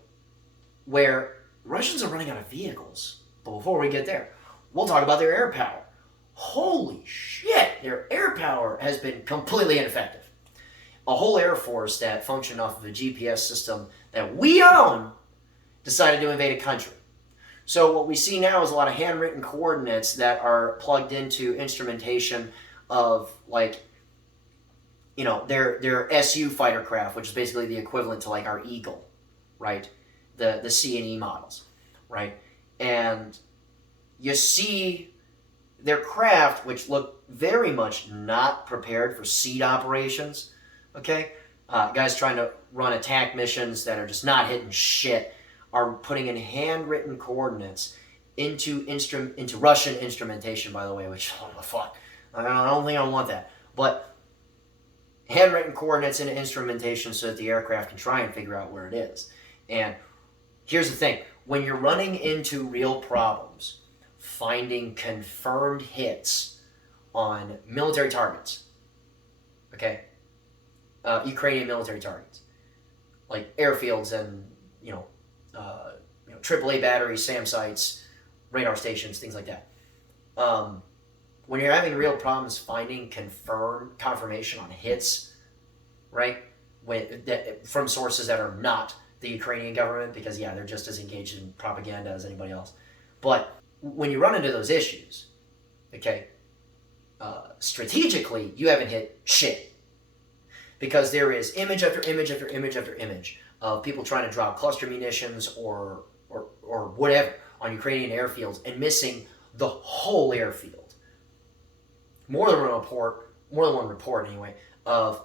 where Russians are running out of vehicles. But before we get there, we'll talk about their air power. Holy shit, their air power has been completely ineffective. A whole air force that functioned off of a GPS system that we own decided to invade a country. So what we see now is a lot of handwritten coordinates that are plugged into instrumentation of, like, you know, their SU fighter craft, which is basically the equivalent to like our Eagle, right? The C&E models, right? And you see their craft, which look very much not prepared for seed operations, okay? Guys trying to run attack missions that are just not hitting shit are putting in handwritten coordinates into Russian instrumentation, by the way, which, oh the fuck, I don't think I want that. But handwritten coordinates into instrumentation so that the aircraft can try and figure out where it is. And here's the thing, when you're running into real problems, finding confirmed hits on military targets, okay? Ukrainian military targets, like airfields and, AAA batteries, SAM sites, radar stations, things like that. When you're having real problems finding confirmation on hits, right, from sources that are not the Ukrainian government, because, yeah, they're just as engaged in propaganda as anybody else. But when you run into those issues, okay, strategically, you haven't hit shit. Because there is image after image after image after image of people trying to drop cluster munitions or whatever on Ukrainian airfields and missing the whole airfield. More than one report anyway, of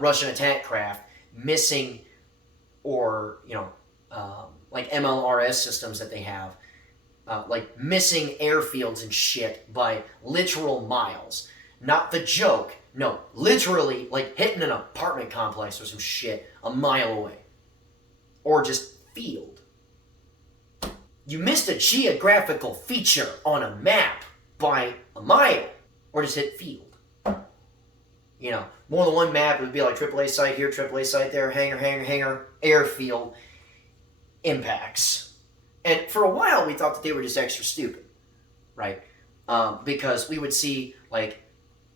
Russian attack craft missing, or like MLRS systems that they have, like missing airfields and shit by literal miles. Not the joke. No, literally, like hitting an apartment complex or some shit a mile away. Or just field. You missed a geographical feature on a map by a mile. Or just hit field. More than one map, it would be like AAA site here, AAA site there, hangar, airfield, impacts. And for a while, we thought that they were just extra stupid, right? Because we would see, like,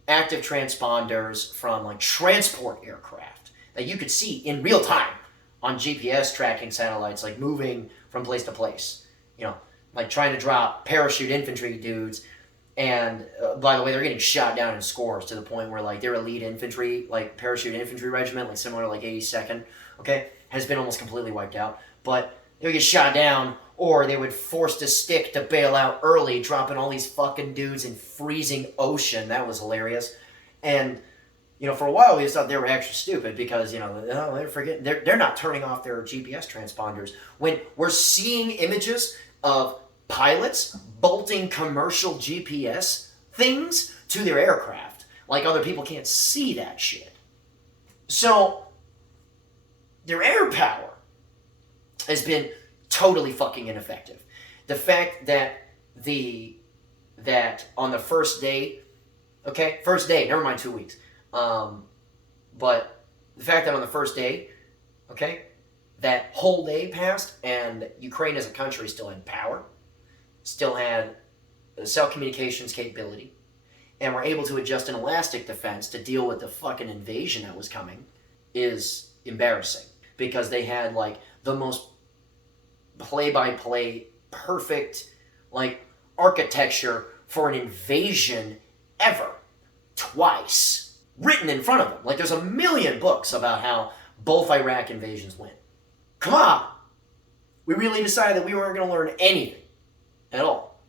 active transponders from, like, transport aircraft that you could see in real time on GPS tracking satellites, like, moving from place to place. Like, trying to drop parachute infantry dudes. And, by the way, they're getting shot down in scores to the point where, like, their elite infantry, like, parachute infantry regiment, like, similar to, like, 82nd, okay, has been almost completely wiped out. But they would get shot down, or they would force to stick to bail out early, dropping all these fucking dudes in freezing ocean. That was hilarious. And, for a while we just thought they were extra stupid because, they're not turning off their GPS transponders. When we're seeing images of pilots bolting commercial GPS things to their aircraft, like other people can't see that shit. So, their air power has been totally fucking ineffective. The fact that on the first day, never mind 2 weeks, but the fact that on the first day, that whole day passed and Ukraine as a country still had power, still had cell communications capability, and were able to adjust an elastic defense to deal with the fucking invasion that was coming, is embarrassing. Because they had, like, the most play-by-play, perfect, like, architecture for an invasion ever. Twice. Written in front of them. Like, there's a million books about how both Iraq invasions went. Come on! We really decided that we weren't going to learn anything. At all.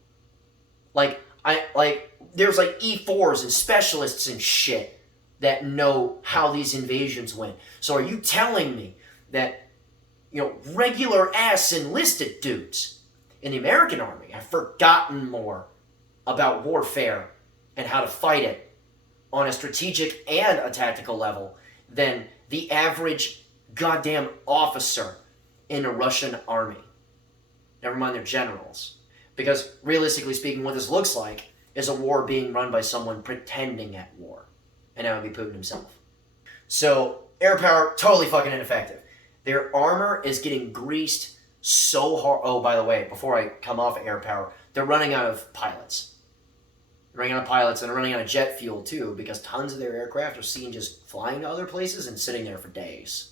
There's, like, E4s and specialists and shit that know how these invasions went. So are you telling me that, regular ass enlisted dudes in the American Army have forgotten more about warfare and how to fight it on a strategic and a tactical level than the average goddamn officer in a Russian army? Never mind their generals. Because, realistically speaking, what this looks like is a war being run by someone pretending at war. And that would be Putin himself. So, air power, totally fucking ineffective. Their armor is getting greased so hard. Oh, by the way, before I come off of air power, they're running out of pilots. They're running out of pilots, and they're running out of jet fuel, too, because tons of their aircraft are seen just flying to other places and sitting there for days.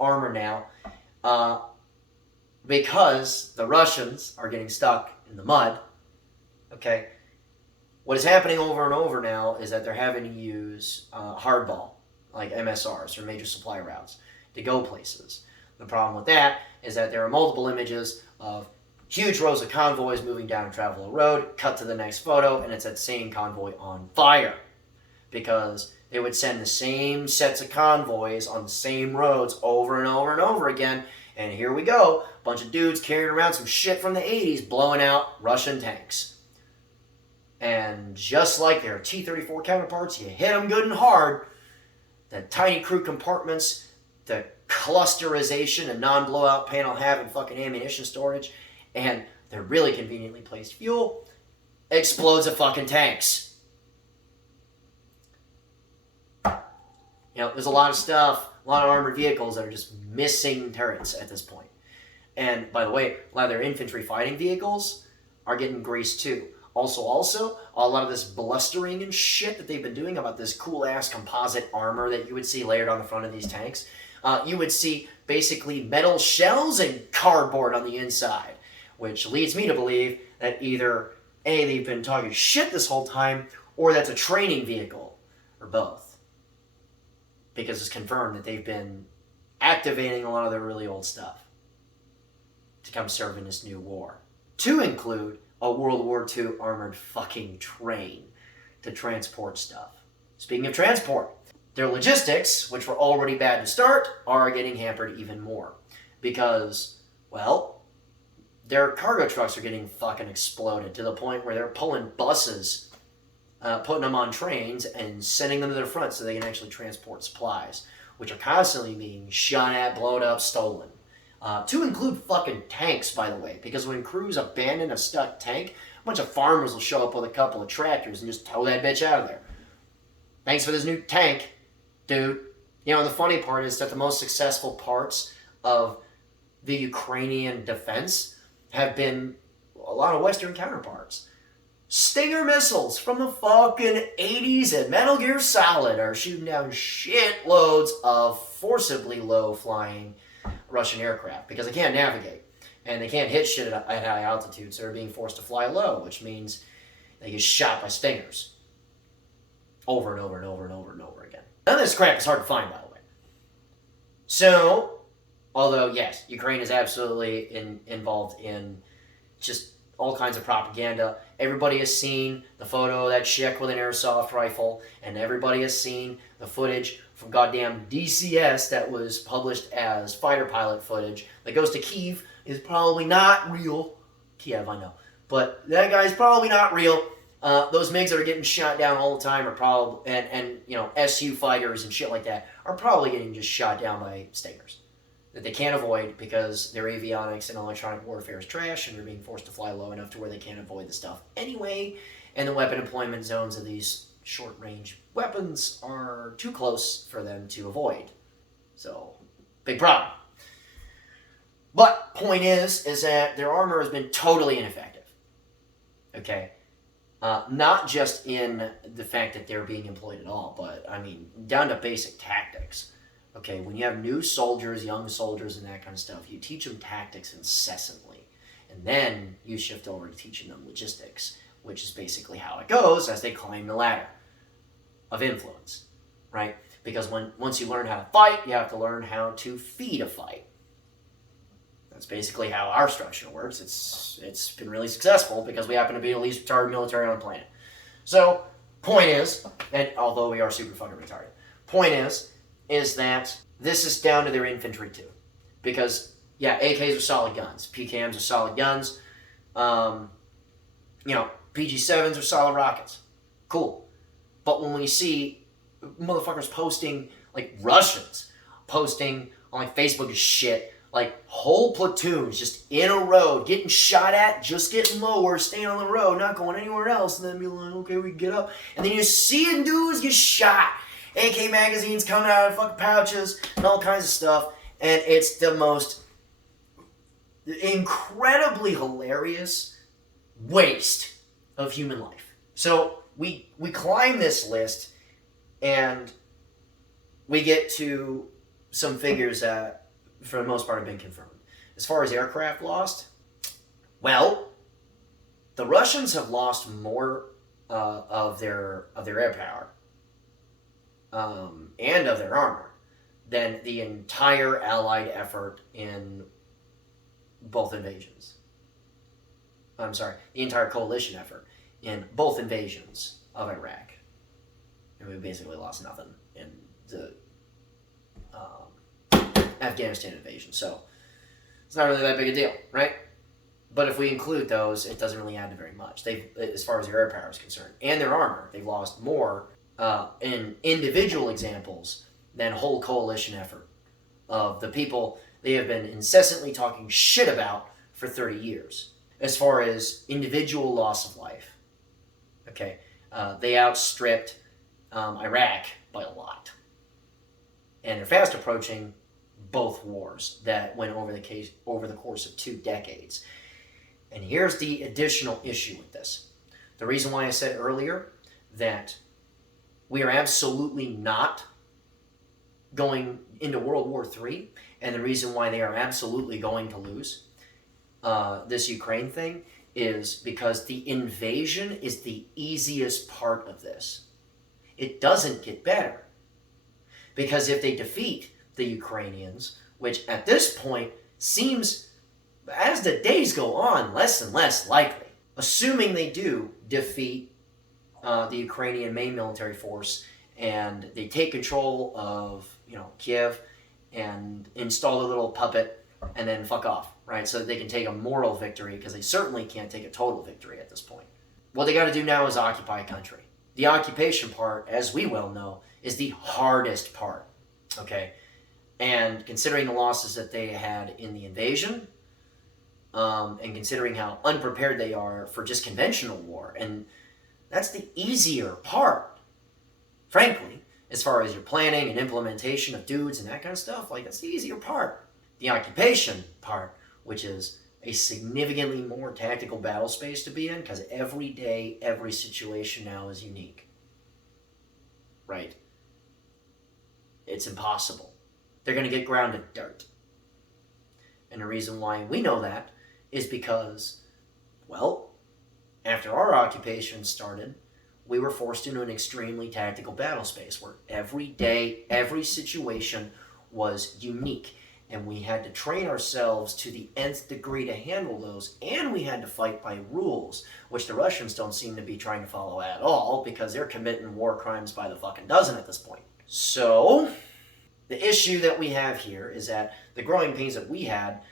Armor now. Because the Russians are getting stuck in the mud, what is happening over and over now is that they're having to use hardball, like MSRs, or major supply routes, to go places. The problem with that is that there are multiple images of huge rows of convoys moving down a travel road, cut to the next photo, and it's that same convoy on fire. Because they would send the same sets of convoys on the same roads over and over and over again, and here we go, a bunch of dudes carrying around some shit from the 80s, blowing out Russian tanks. And just like their T-34 counterparts, you hit them good and hard. The tiny crew compartments, the clusterization and non-blowout panel having fucking ammunition storage, and the really conveniently placed fuel, explodes the fucking tanks. There's a lot of stuff, a lot of armored vehicles that are just missing turrets at this point. And, by the way, a lot of their infantry fighting vehicles are getting greased too. Also, a lot of this blustering and shit that they've been doing about this cool-ass composite armor that you would see layered on the front of these tanks. You would see basically metal shells and cardboard on the inside, which leads me to believe that either A, they've been talking shit this whole time, or that's a training vehicle, or both. Because it's confirmed that they've been activating a lot of their really old stuff to come serve in this new war. To include a World War II armored fucking train to transport stuff. Speaking of transport, their logistics, which were already bad to start, are getting hampered even more. Because, well, their cargo trucks are getting fucking exploded to the point where they're pulling buses, putting them on trains, and sending them to the front so they can actually transport supplies, which are constantly being shot at, blown up, stolen. To include fucking tanks, by the way, because when crews abandon a stuck tank, a bunch of farmers will show up with a couple of tractors and just tow that bitch out of there. Thanks for this new tank, dude. You know, and the funny part is that the most successful parts of the Ukrainian defense have been a lot of Western counterparts. Stinger missiles from the fucking 80s and Metal Gear Solid are shooting down shitloads of forcibly low-flying Russian aircraft because they can't navigate and they can't hit shit at high altitudes. So they're being forced to fly low, which means they get shot by Stingers over and over and over and over and over again. None of this crap is hard to find, by the way. So, although, yes, Ukraine is absolutely involved in just all kinds of propaganda. Everybody has seen the photo of that chick with an airsoft rifle, and everybody has seen the footage from goddamn DCS that was published as fighter pilot footage that goes to Kyiv is probably not real. Kiev, I know. But that guy's probably not real. Those MiGs that are getting shot down all the time are probably, and you know, SU fighters and shit like that are probably getting just shot down by Stingers that they can't avoid because their avionics and electronic warfare is trash and they're being forced to fly low enough to where they can't avoid the stuff anyway. And the weapon employment zones of these short-range weapons are too close for them to avoid. So, big problem. But, point is that their armor has been totally ineffective. Okay? Not just in the fact that they're being employed at all, but, I mean, down to basic tactics. Okay, when you have new soldiers, young soldiers, and that kind of stuff, you teach them tactics incessantly. And then you shift over to teaching them logistics, which is basically how it goes as they climb the ladder of influence, right? Because once you learn how to fight, you have to learn how to feed a fight. That's basically how our structure works. It's been really successful because we happen to be the least retarded military on the planet. So, point is, and although we are super fucking retarded, point is that this is down to their infantry too. Because, yeah, AKs are solid guns. PKMs are solid guns. You know, PG-7s are solid rockets. Cool. But when we see motherfuckers posting, like Russians, posting on like Facebook and shit, like whole platoons just in a row, getting shot at, just getting lower, staying on the road, not going anywhere else, and then be like, okay, we can get up. And then you're seeing dudes get shot. AK magazines coming out of fucking pouches and all kinds of stuff. And it's the most incredibly hilarious waste of human life. So we climb this list and we get to some figures that, for the most part, have been confirmed. As far as aircraft lost, well, the Russians have lost more of their air power and of their armor than the entire Allied effort in both invasions. I'm sorry, the entire coalition effort in both invasions of Iraq. And we basically lost nothing in the Afghanistan invasion. So it's not really that big a deal, right? But if we include those, it doesn't really add to very much. They've, as far as their air power is concerned, and their armor, they've lost more in individual examples than whole coalition effort of the people they have been incessantly talking shit about for 30 years. As far as individual loss of life, okay, they outstripped Iraq by a lot. And they're fast approaching both wars that went over the course of 2 decades. And here's the additional issue with this. The reason why I said earlier that we are absolutely not going into World War III, and the reason why they are absolutely going to lose this Ukraine thing is because the invasion is the easiest part of this. It doesn't get better. Because if they defeat the Ukrainians, which at this point seems, as the days go on, less and less likely, assuming they do defeat the Ukrainian main military force and they take control of, Kiev and install a little puppet and then fuck off, right? So that they can take a moral victory, because they certainly can't take a total victory at this point. What they got to do now is occupy a country. The occupation part, as we well know, is the hardest part, okay? And considering the losses that they had in the invasion, and considering how unprepared they are for just conventional war, and that's the easier part, frankly, as far as your planning and implementation of dudes and that kind of stuff, like, that's the easier part. The occupation part, which is a significantly more tactical battle space to be in, because every day, every situation now is unique. Right? It's impossible. They're going to get ground to dirt. And the reason why we know that is because, well, after our occupation started, we were forced into an extremely tactical battle space where every day, every situation was unique. And we had to train ourselves to the nth degree to handle those, and we had to fight by rules, which the Russians don't seem to be trying to follow at all, because they're committing war crimes by the fucking dozen at this point. So, the issue that we have here is that the growing pains that we had,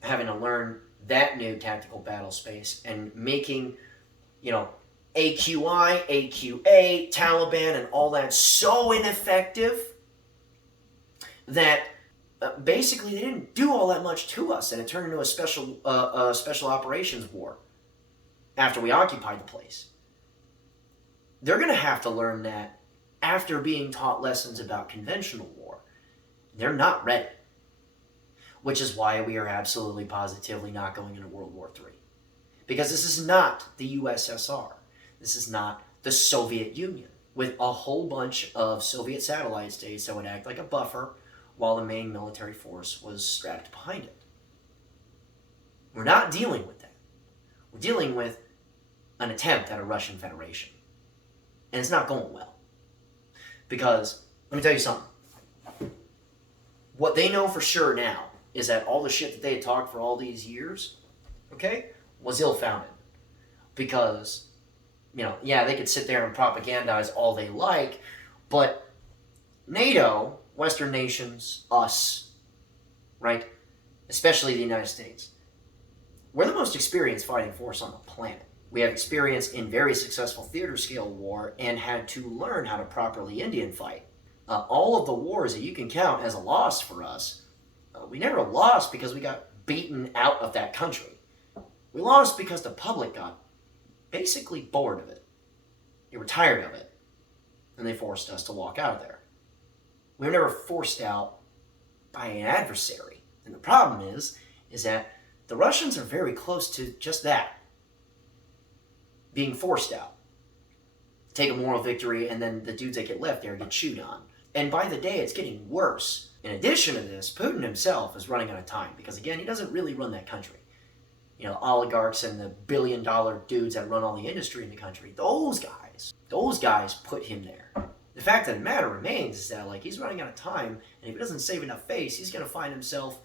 having to learn that new tactical battle space, and making, AQI, AQA, Taliban, and all that so ineffective that basically they didn't do all that much to us, and it turned into a special operations war after we occupied the place. They're going to have to learn that after being taught lessons about conventional war. They're not ready, which is why we are absolutely positively not going into World War III. Because this is not the USSR. This is not the Soviet Union, with a whole bunch of Soviet satellite states that would act like a buffer while the main military force was strapped behind it. We're not dealing with that. We're dealing with an attempt at a Russian Federation. And it's not going well. Because, let me tell you something. What they know for sure now is that all the shit that they had talked for all these years, okay, was ill-founded. Because, they could sit there and propagandize all they like, but NATO, Western nations, us, right? Especially the United States. We're the most experienced fighting force on the planet. We have experience in very successful theater scale war and had to learn how to properly Indian fight. All of the wars that you can count as a loss for us, we never lost because we got beaten out of that country. We lost because the public got basically bored of it. They were tired of it. And they forced us to walk out of there. We were never forced out by an adversary. And the problem is that the Russians are very close to just that. Being forced out. Take a moral victory, and then the dudes that get left there get chewed on. And by the day, it's getting worse. In addition to this, Putin himself is running out of time. Because again, he doesn't really run that country. Oligarchs and the billion-dollar dudes that run all the industry in the country, those guys put him there. The fact of the matter remains is that, he's running out of time, and if he doesn't save enough face, he's going to find himself,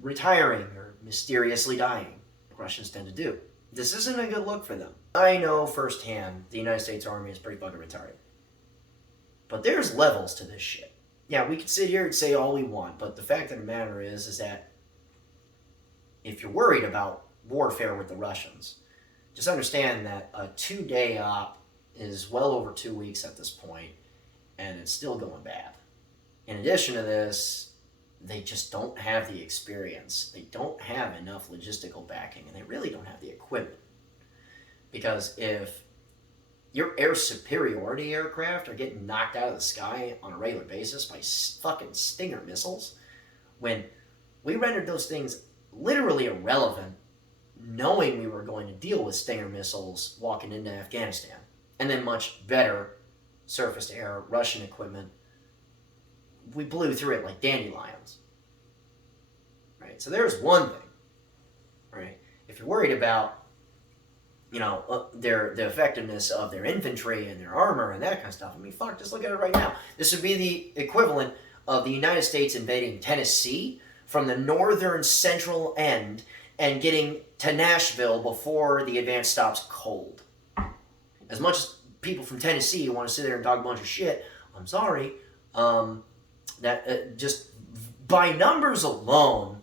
retiring or mysteriously dying. Russians tend to do. This isn't a good look for them. I know firsthand the United States Army is pretty fucking retarded. But there's levels to this shit. Yeah, we can sit here and say all we want, but the fact of the matter is that if you're worried about warfare with the Russians, just understand that a 2-day op is well over 2 weeks at this point, and it's still going bad. In addition to this, they just don't have the experience. They don't have enough logistical backing, and they really don't have the equipment. Because if your air superiority aircraft are getting knocked out of the sky on a regular basis by fucking Stinger missiles, when we rendered those things literally irrelevant, knowing we were going to deal with Stinger missiles walking into Afghanistan, and then much better surface-to-air Russian equipment, we blew through it like dandelions. Right? So there's one thing. Right? If if you're worried about, the effectiveness of their infantry and their armor and that kind of stuff, I mean, fuck, just look at it right now. This would be the equivalent of the United States invading Tennessee from the northern central end and getting to Nashville before the advance stops cold. As much as people from Tennessee want to sit there and talk a bunch of shit, I'm sorry, just by numbers alone,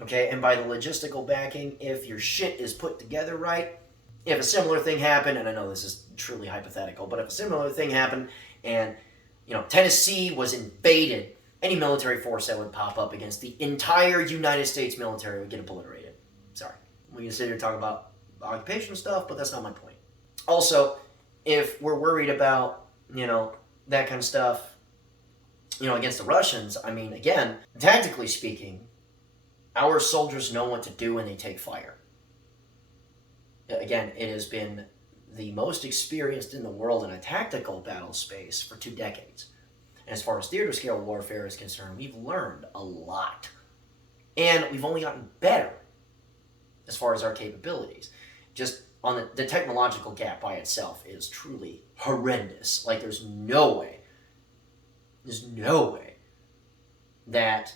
okay, and by the logistical backing, if your shit is put together right, if a similar thing happened, and I know this is truly hypothetical, but if a similar thing happened and, Tennessee was invaded, any military force that would pop up against the entire United States military would get obliterated. Sorry. We can sit here and talk about occupation stuff, but that's not my point. Also, if we're worried about, that kind of stuff, against the Russians, I mean, again, tactically speaking, our soldiers know what to do when they take fire. Again, it has been the most experienced in the world in a tactical battle space for 2 decades. And as far as theater scale warfare is concerned, we've learned a lot. And we've only gotten better as far as our capabilities. Just on the technological gap by itself is truly horrendous. Like, there's no way that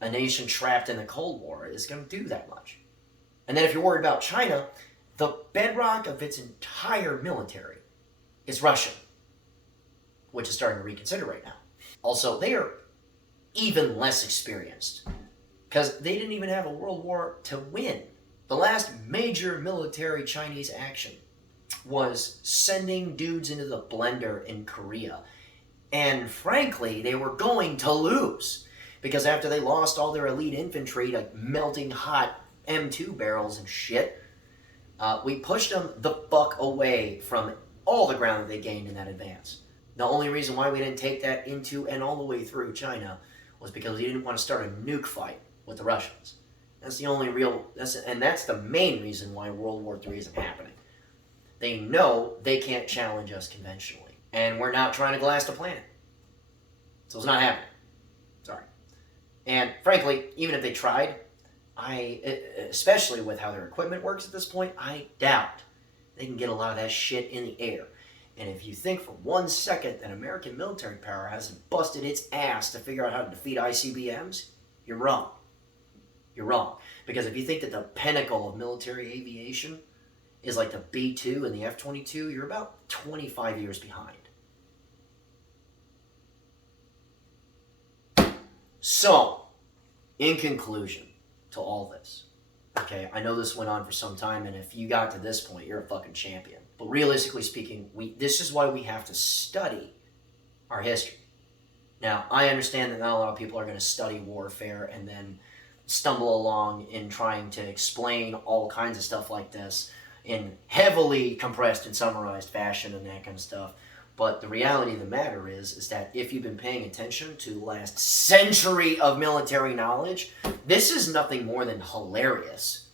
a nation trapped in the Cold War is going to do that much. And then if you're worried about China, the bedrock of its entire military is Russian, which is starting to reconsider right now. Also, they are even less experienced because they didn't even have a world war to win. The last major military Chinese action was sending dudes into the blender in Korea. And frankly, they were going to lose because after they lost all their elite infantry to melting hot M2 barrels and shit, we pushed them the fuck away from all the ground that they gained in that advance. The only reason why we didn't take that into and all the way through China was because we didn't want to start a nuke fight with the Russians. That's the only that's the main reason why World War III isn't happening. They know they can't challenge us conventionally. And we're not trying to glass the planet. So it's not happening. Sorry. And frankly, even if they tried, especially with how their equipment works at this point, I doubt they can get a lot of that shit in the air. And if you think for 1 second that American military power hasn't busted its ass to figure out how to defeat ICBMs, you're wrong. You're wrong. Because if you think that the pinnacle of military aviation is like the B-2 and the F-22, you're about 25 years behind. So, in conclusion to all this, okay, I know this went on for some time, and if you got to this point, you're a fucking champion. But realistically speaking, this is why we have to study our history. Now, I understand that not a lot of people are going to study warfare and then stumble along in trying to explain all kinds of stuff like this in heavily compressed and summarized fashion and that kind of stuff. But the reality of the matter is that if you've been paying attention to the last century of military knowledge, this is nothing more than hilarious.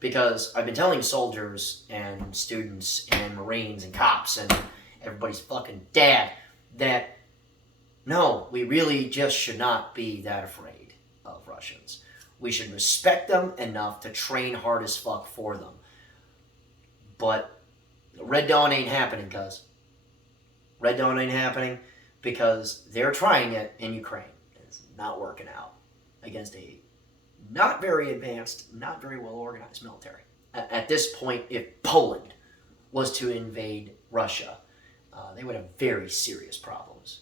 Because I've been telling soldiers and students and Marines and cops and everybody's fucking dad that no, we really just should not be that afraid of Russians. We should respect them enough to train hard as fuck for them. But Red Dawn ain't happening, cuz. Red Dawn ain't happening because they're trying it in Ukraine. It's not working out against a not very advanced, not very well organized military. At this point, if Poland was to invade Russia, they would have very serious problems.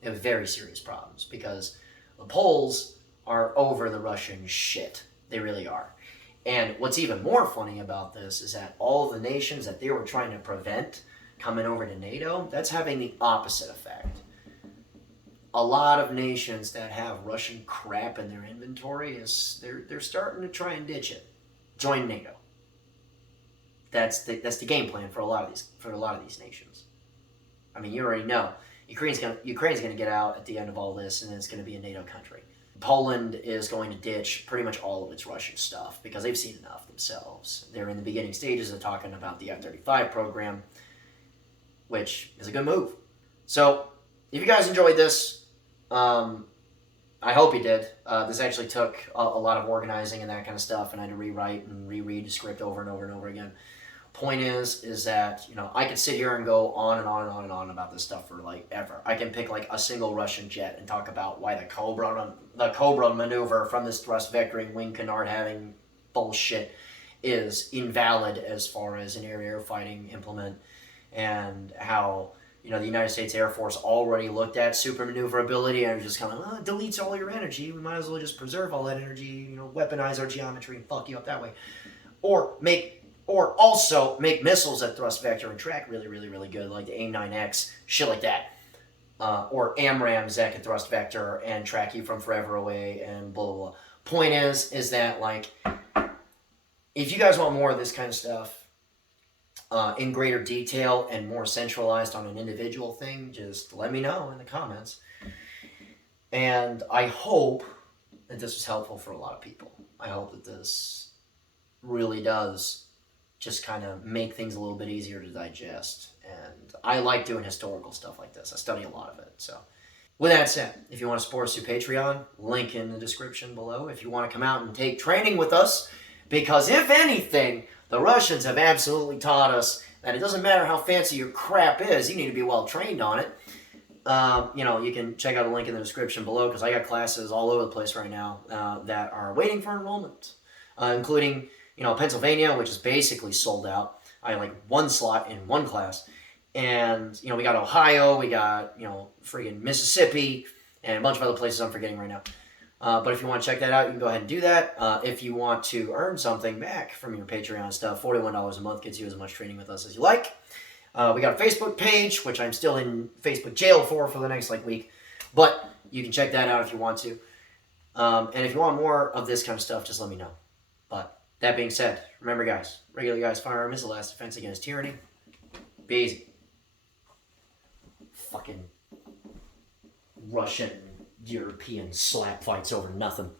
They have very serious problems because the Poles are over the Russian shit. They really are. And what's even more funny about this is that all the nations that they were trying to prevent coming over to NATO, that's having the opposite effect. A lot of nations that have Russian crap in their inventory, they're starting to try and ditch it. Join NATO. That's the game plan for a lot of these nations. I mean, you already know Ukraine's gonna get out at the end of all this, and then it's gonna be a NATO country. Poland is going to ditch pretty much all of its Russian stuff because they've seen enough themselves. They're in the beginning stages of talking about the F-35 program, which is a good move. So, if you guys enjoyed this, I hope he did. This actually took a lot of organizing and that kind of stuff, and I had to rewrite and reread the script over and over and over again. Point is that, you know, I could sit here and go on and on and on and on about this stuff for like ever. I can pick like a single Russian jet and talk about why the Cobra maneuver from this thrust vectoring wing canard having bullshit is invalid as far as an air fighting implement, and how, you know, the United States Air Force already looked at super maneuverability and was just kind of, well, it deletes all your energy. We might as well just preserve all that energy, you know, weaponize our geometry and fuck you up that way. Or also make missiles that thrust vector and track really, really, really good, like the AIM-9X, shit like that. Or AMRAAMs that can thrust vector and track you from forever away and blah, blah, blah. Point is that, like, if you guys want more of this kind of stuff, in greater detail and more centralized on an individual thing, just let me know in the comments. And I hope that this was helpful for a lot of people. I hope that this really does just kind of make things a little bit easier to digest. And I like doing historical stuff like this. I study a lot of it. So with that said, if you want to support us through Patreon, link in the description below. If you want to come out and take training with us, because if anything, the Russians have absolutely taught us that it doesn't matter how fancy your crap is, you need to be well trained on it. You know, you can check out a link in the description below, because I got classes all over the place right now that are waiting for enrollment, including, you know, Pennsylvania, which is basically sold out. I have like one slot in one class. And, you know, we got Ohio, we got, you know, friggin' Mississippi, and a bunch of other places I'm forgetting right now. But if you want to check that out, you can go ahead and do that. If you want to earn something back from your Patreon stuff, $41 a month gets you as much training with us as you like. We got a Facebook page, which I'm still in Facebook jail for the next like week. But you can check that out if you want to. And if you want more of this kind of stuff, just let me know. But that being said, remember guys, regular guys' firearm is the last defense against tyranny. Be easy. Fucking Russian, European slap fights over nothing.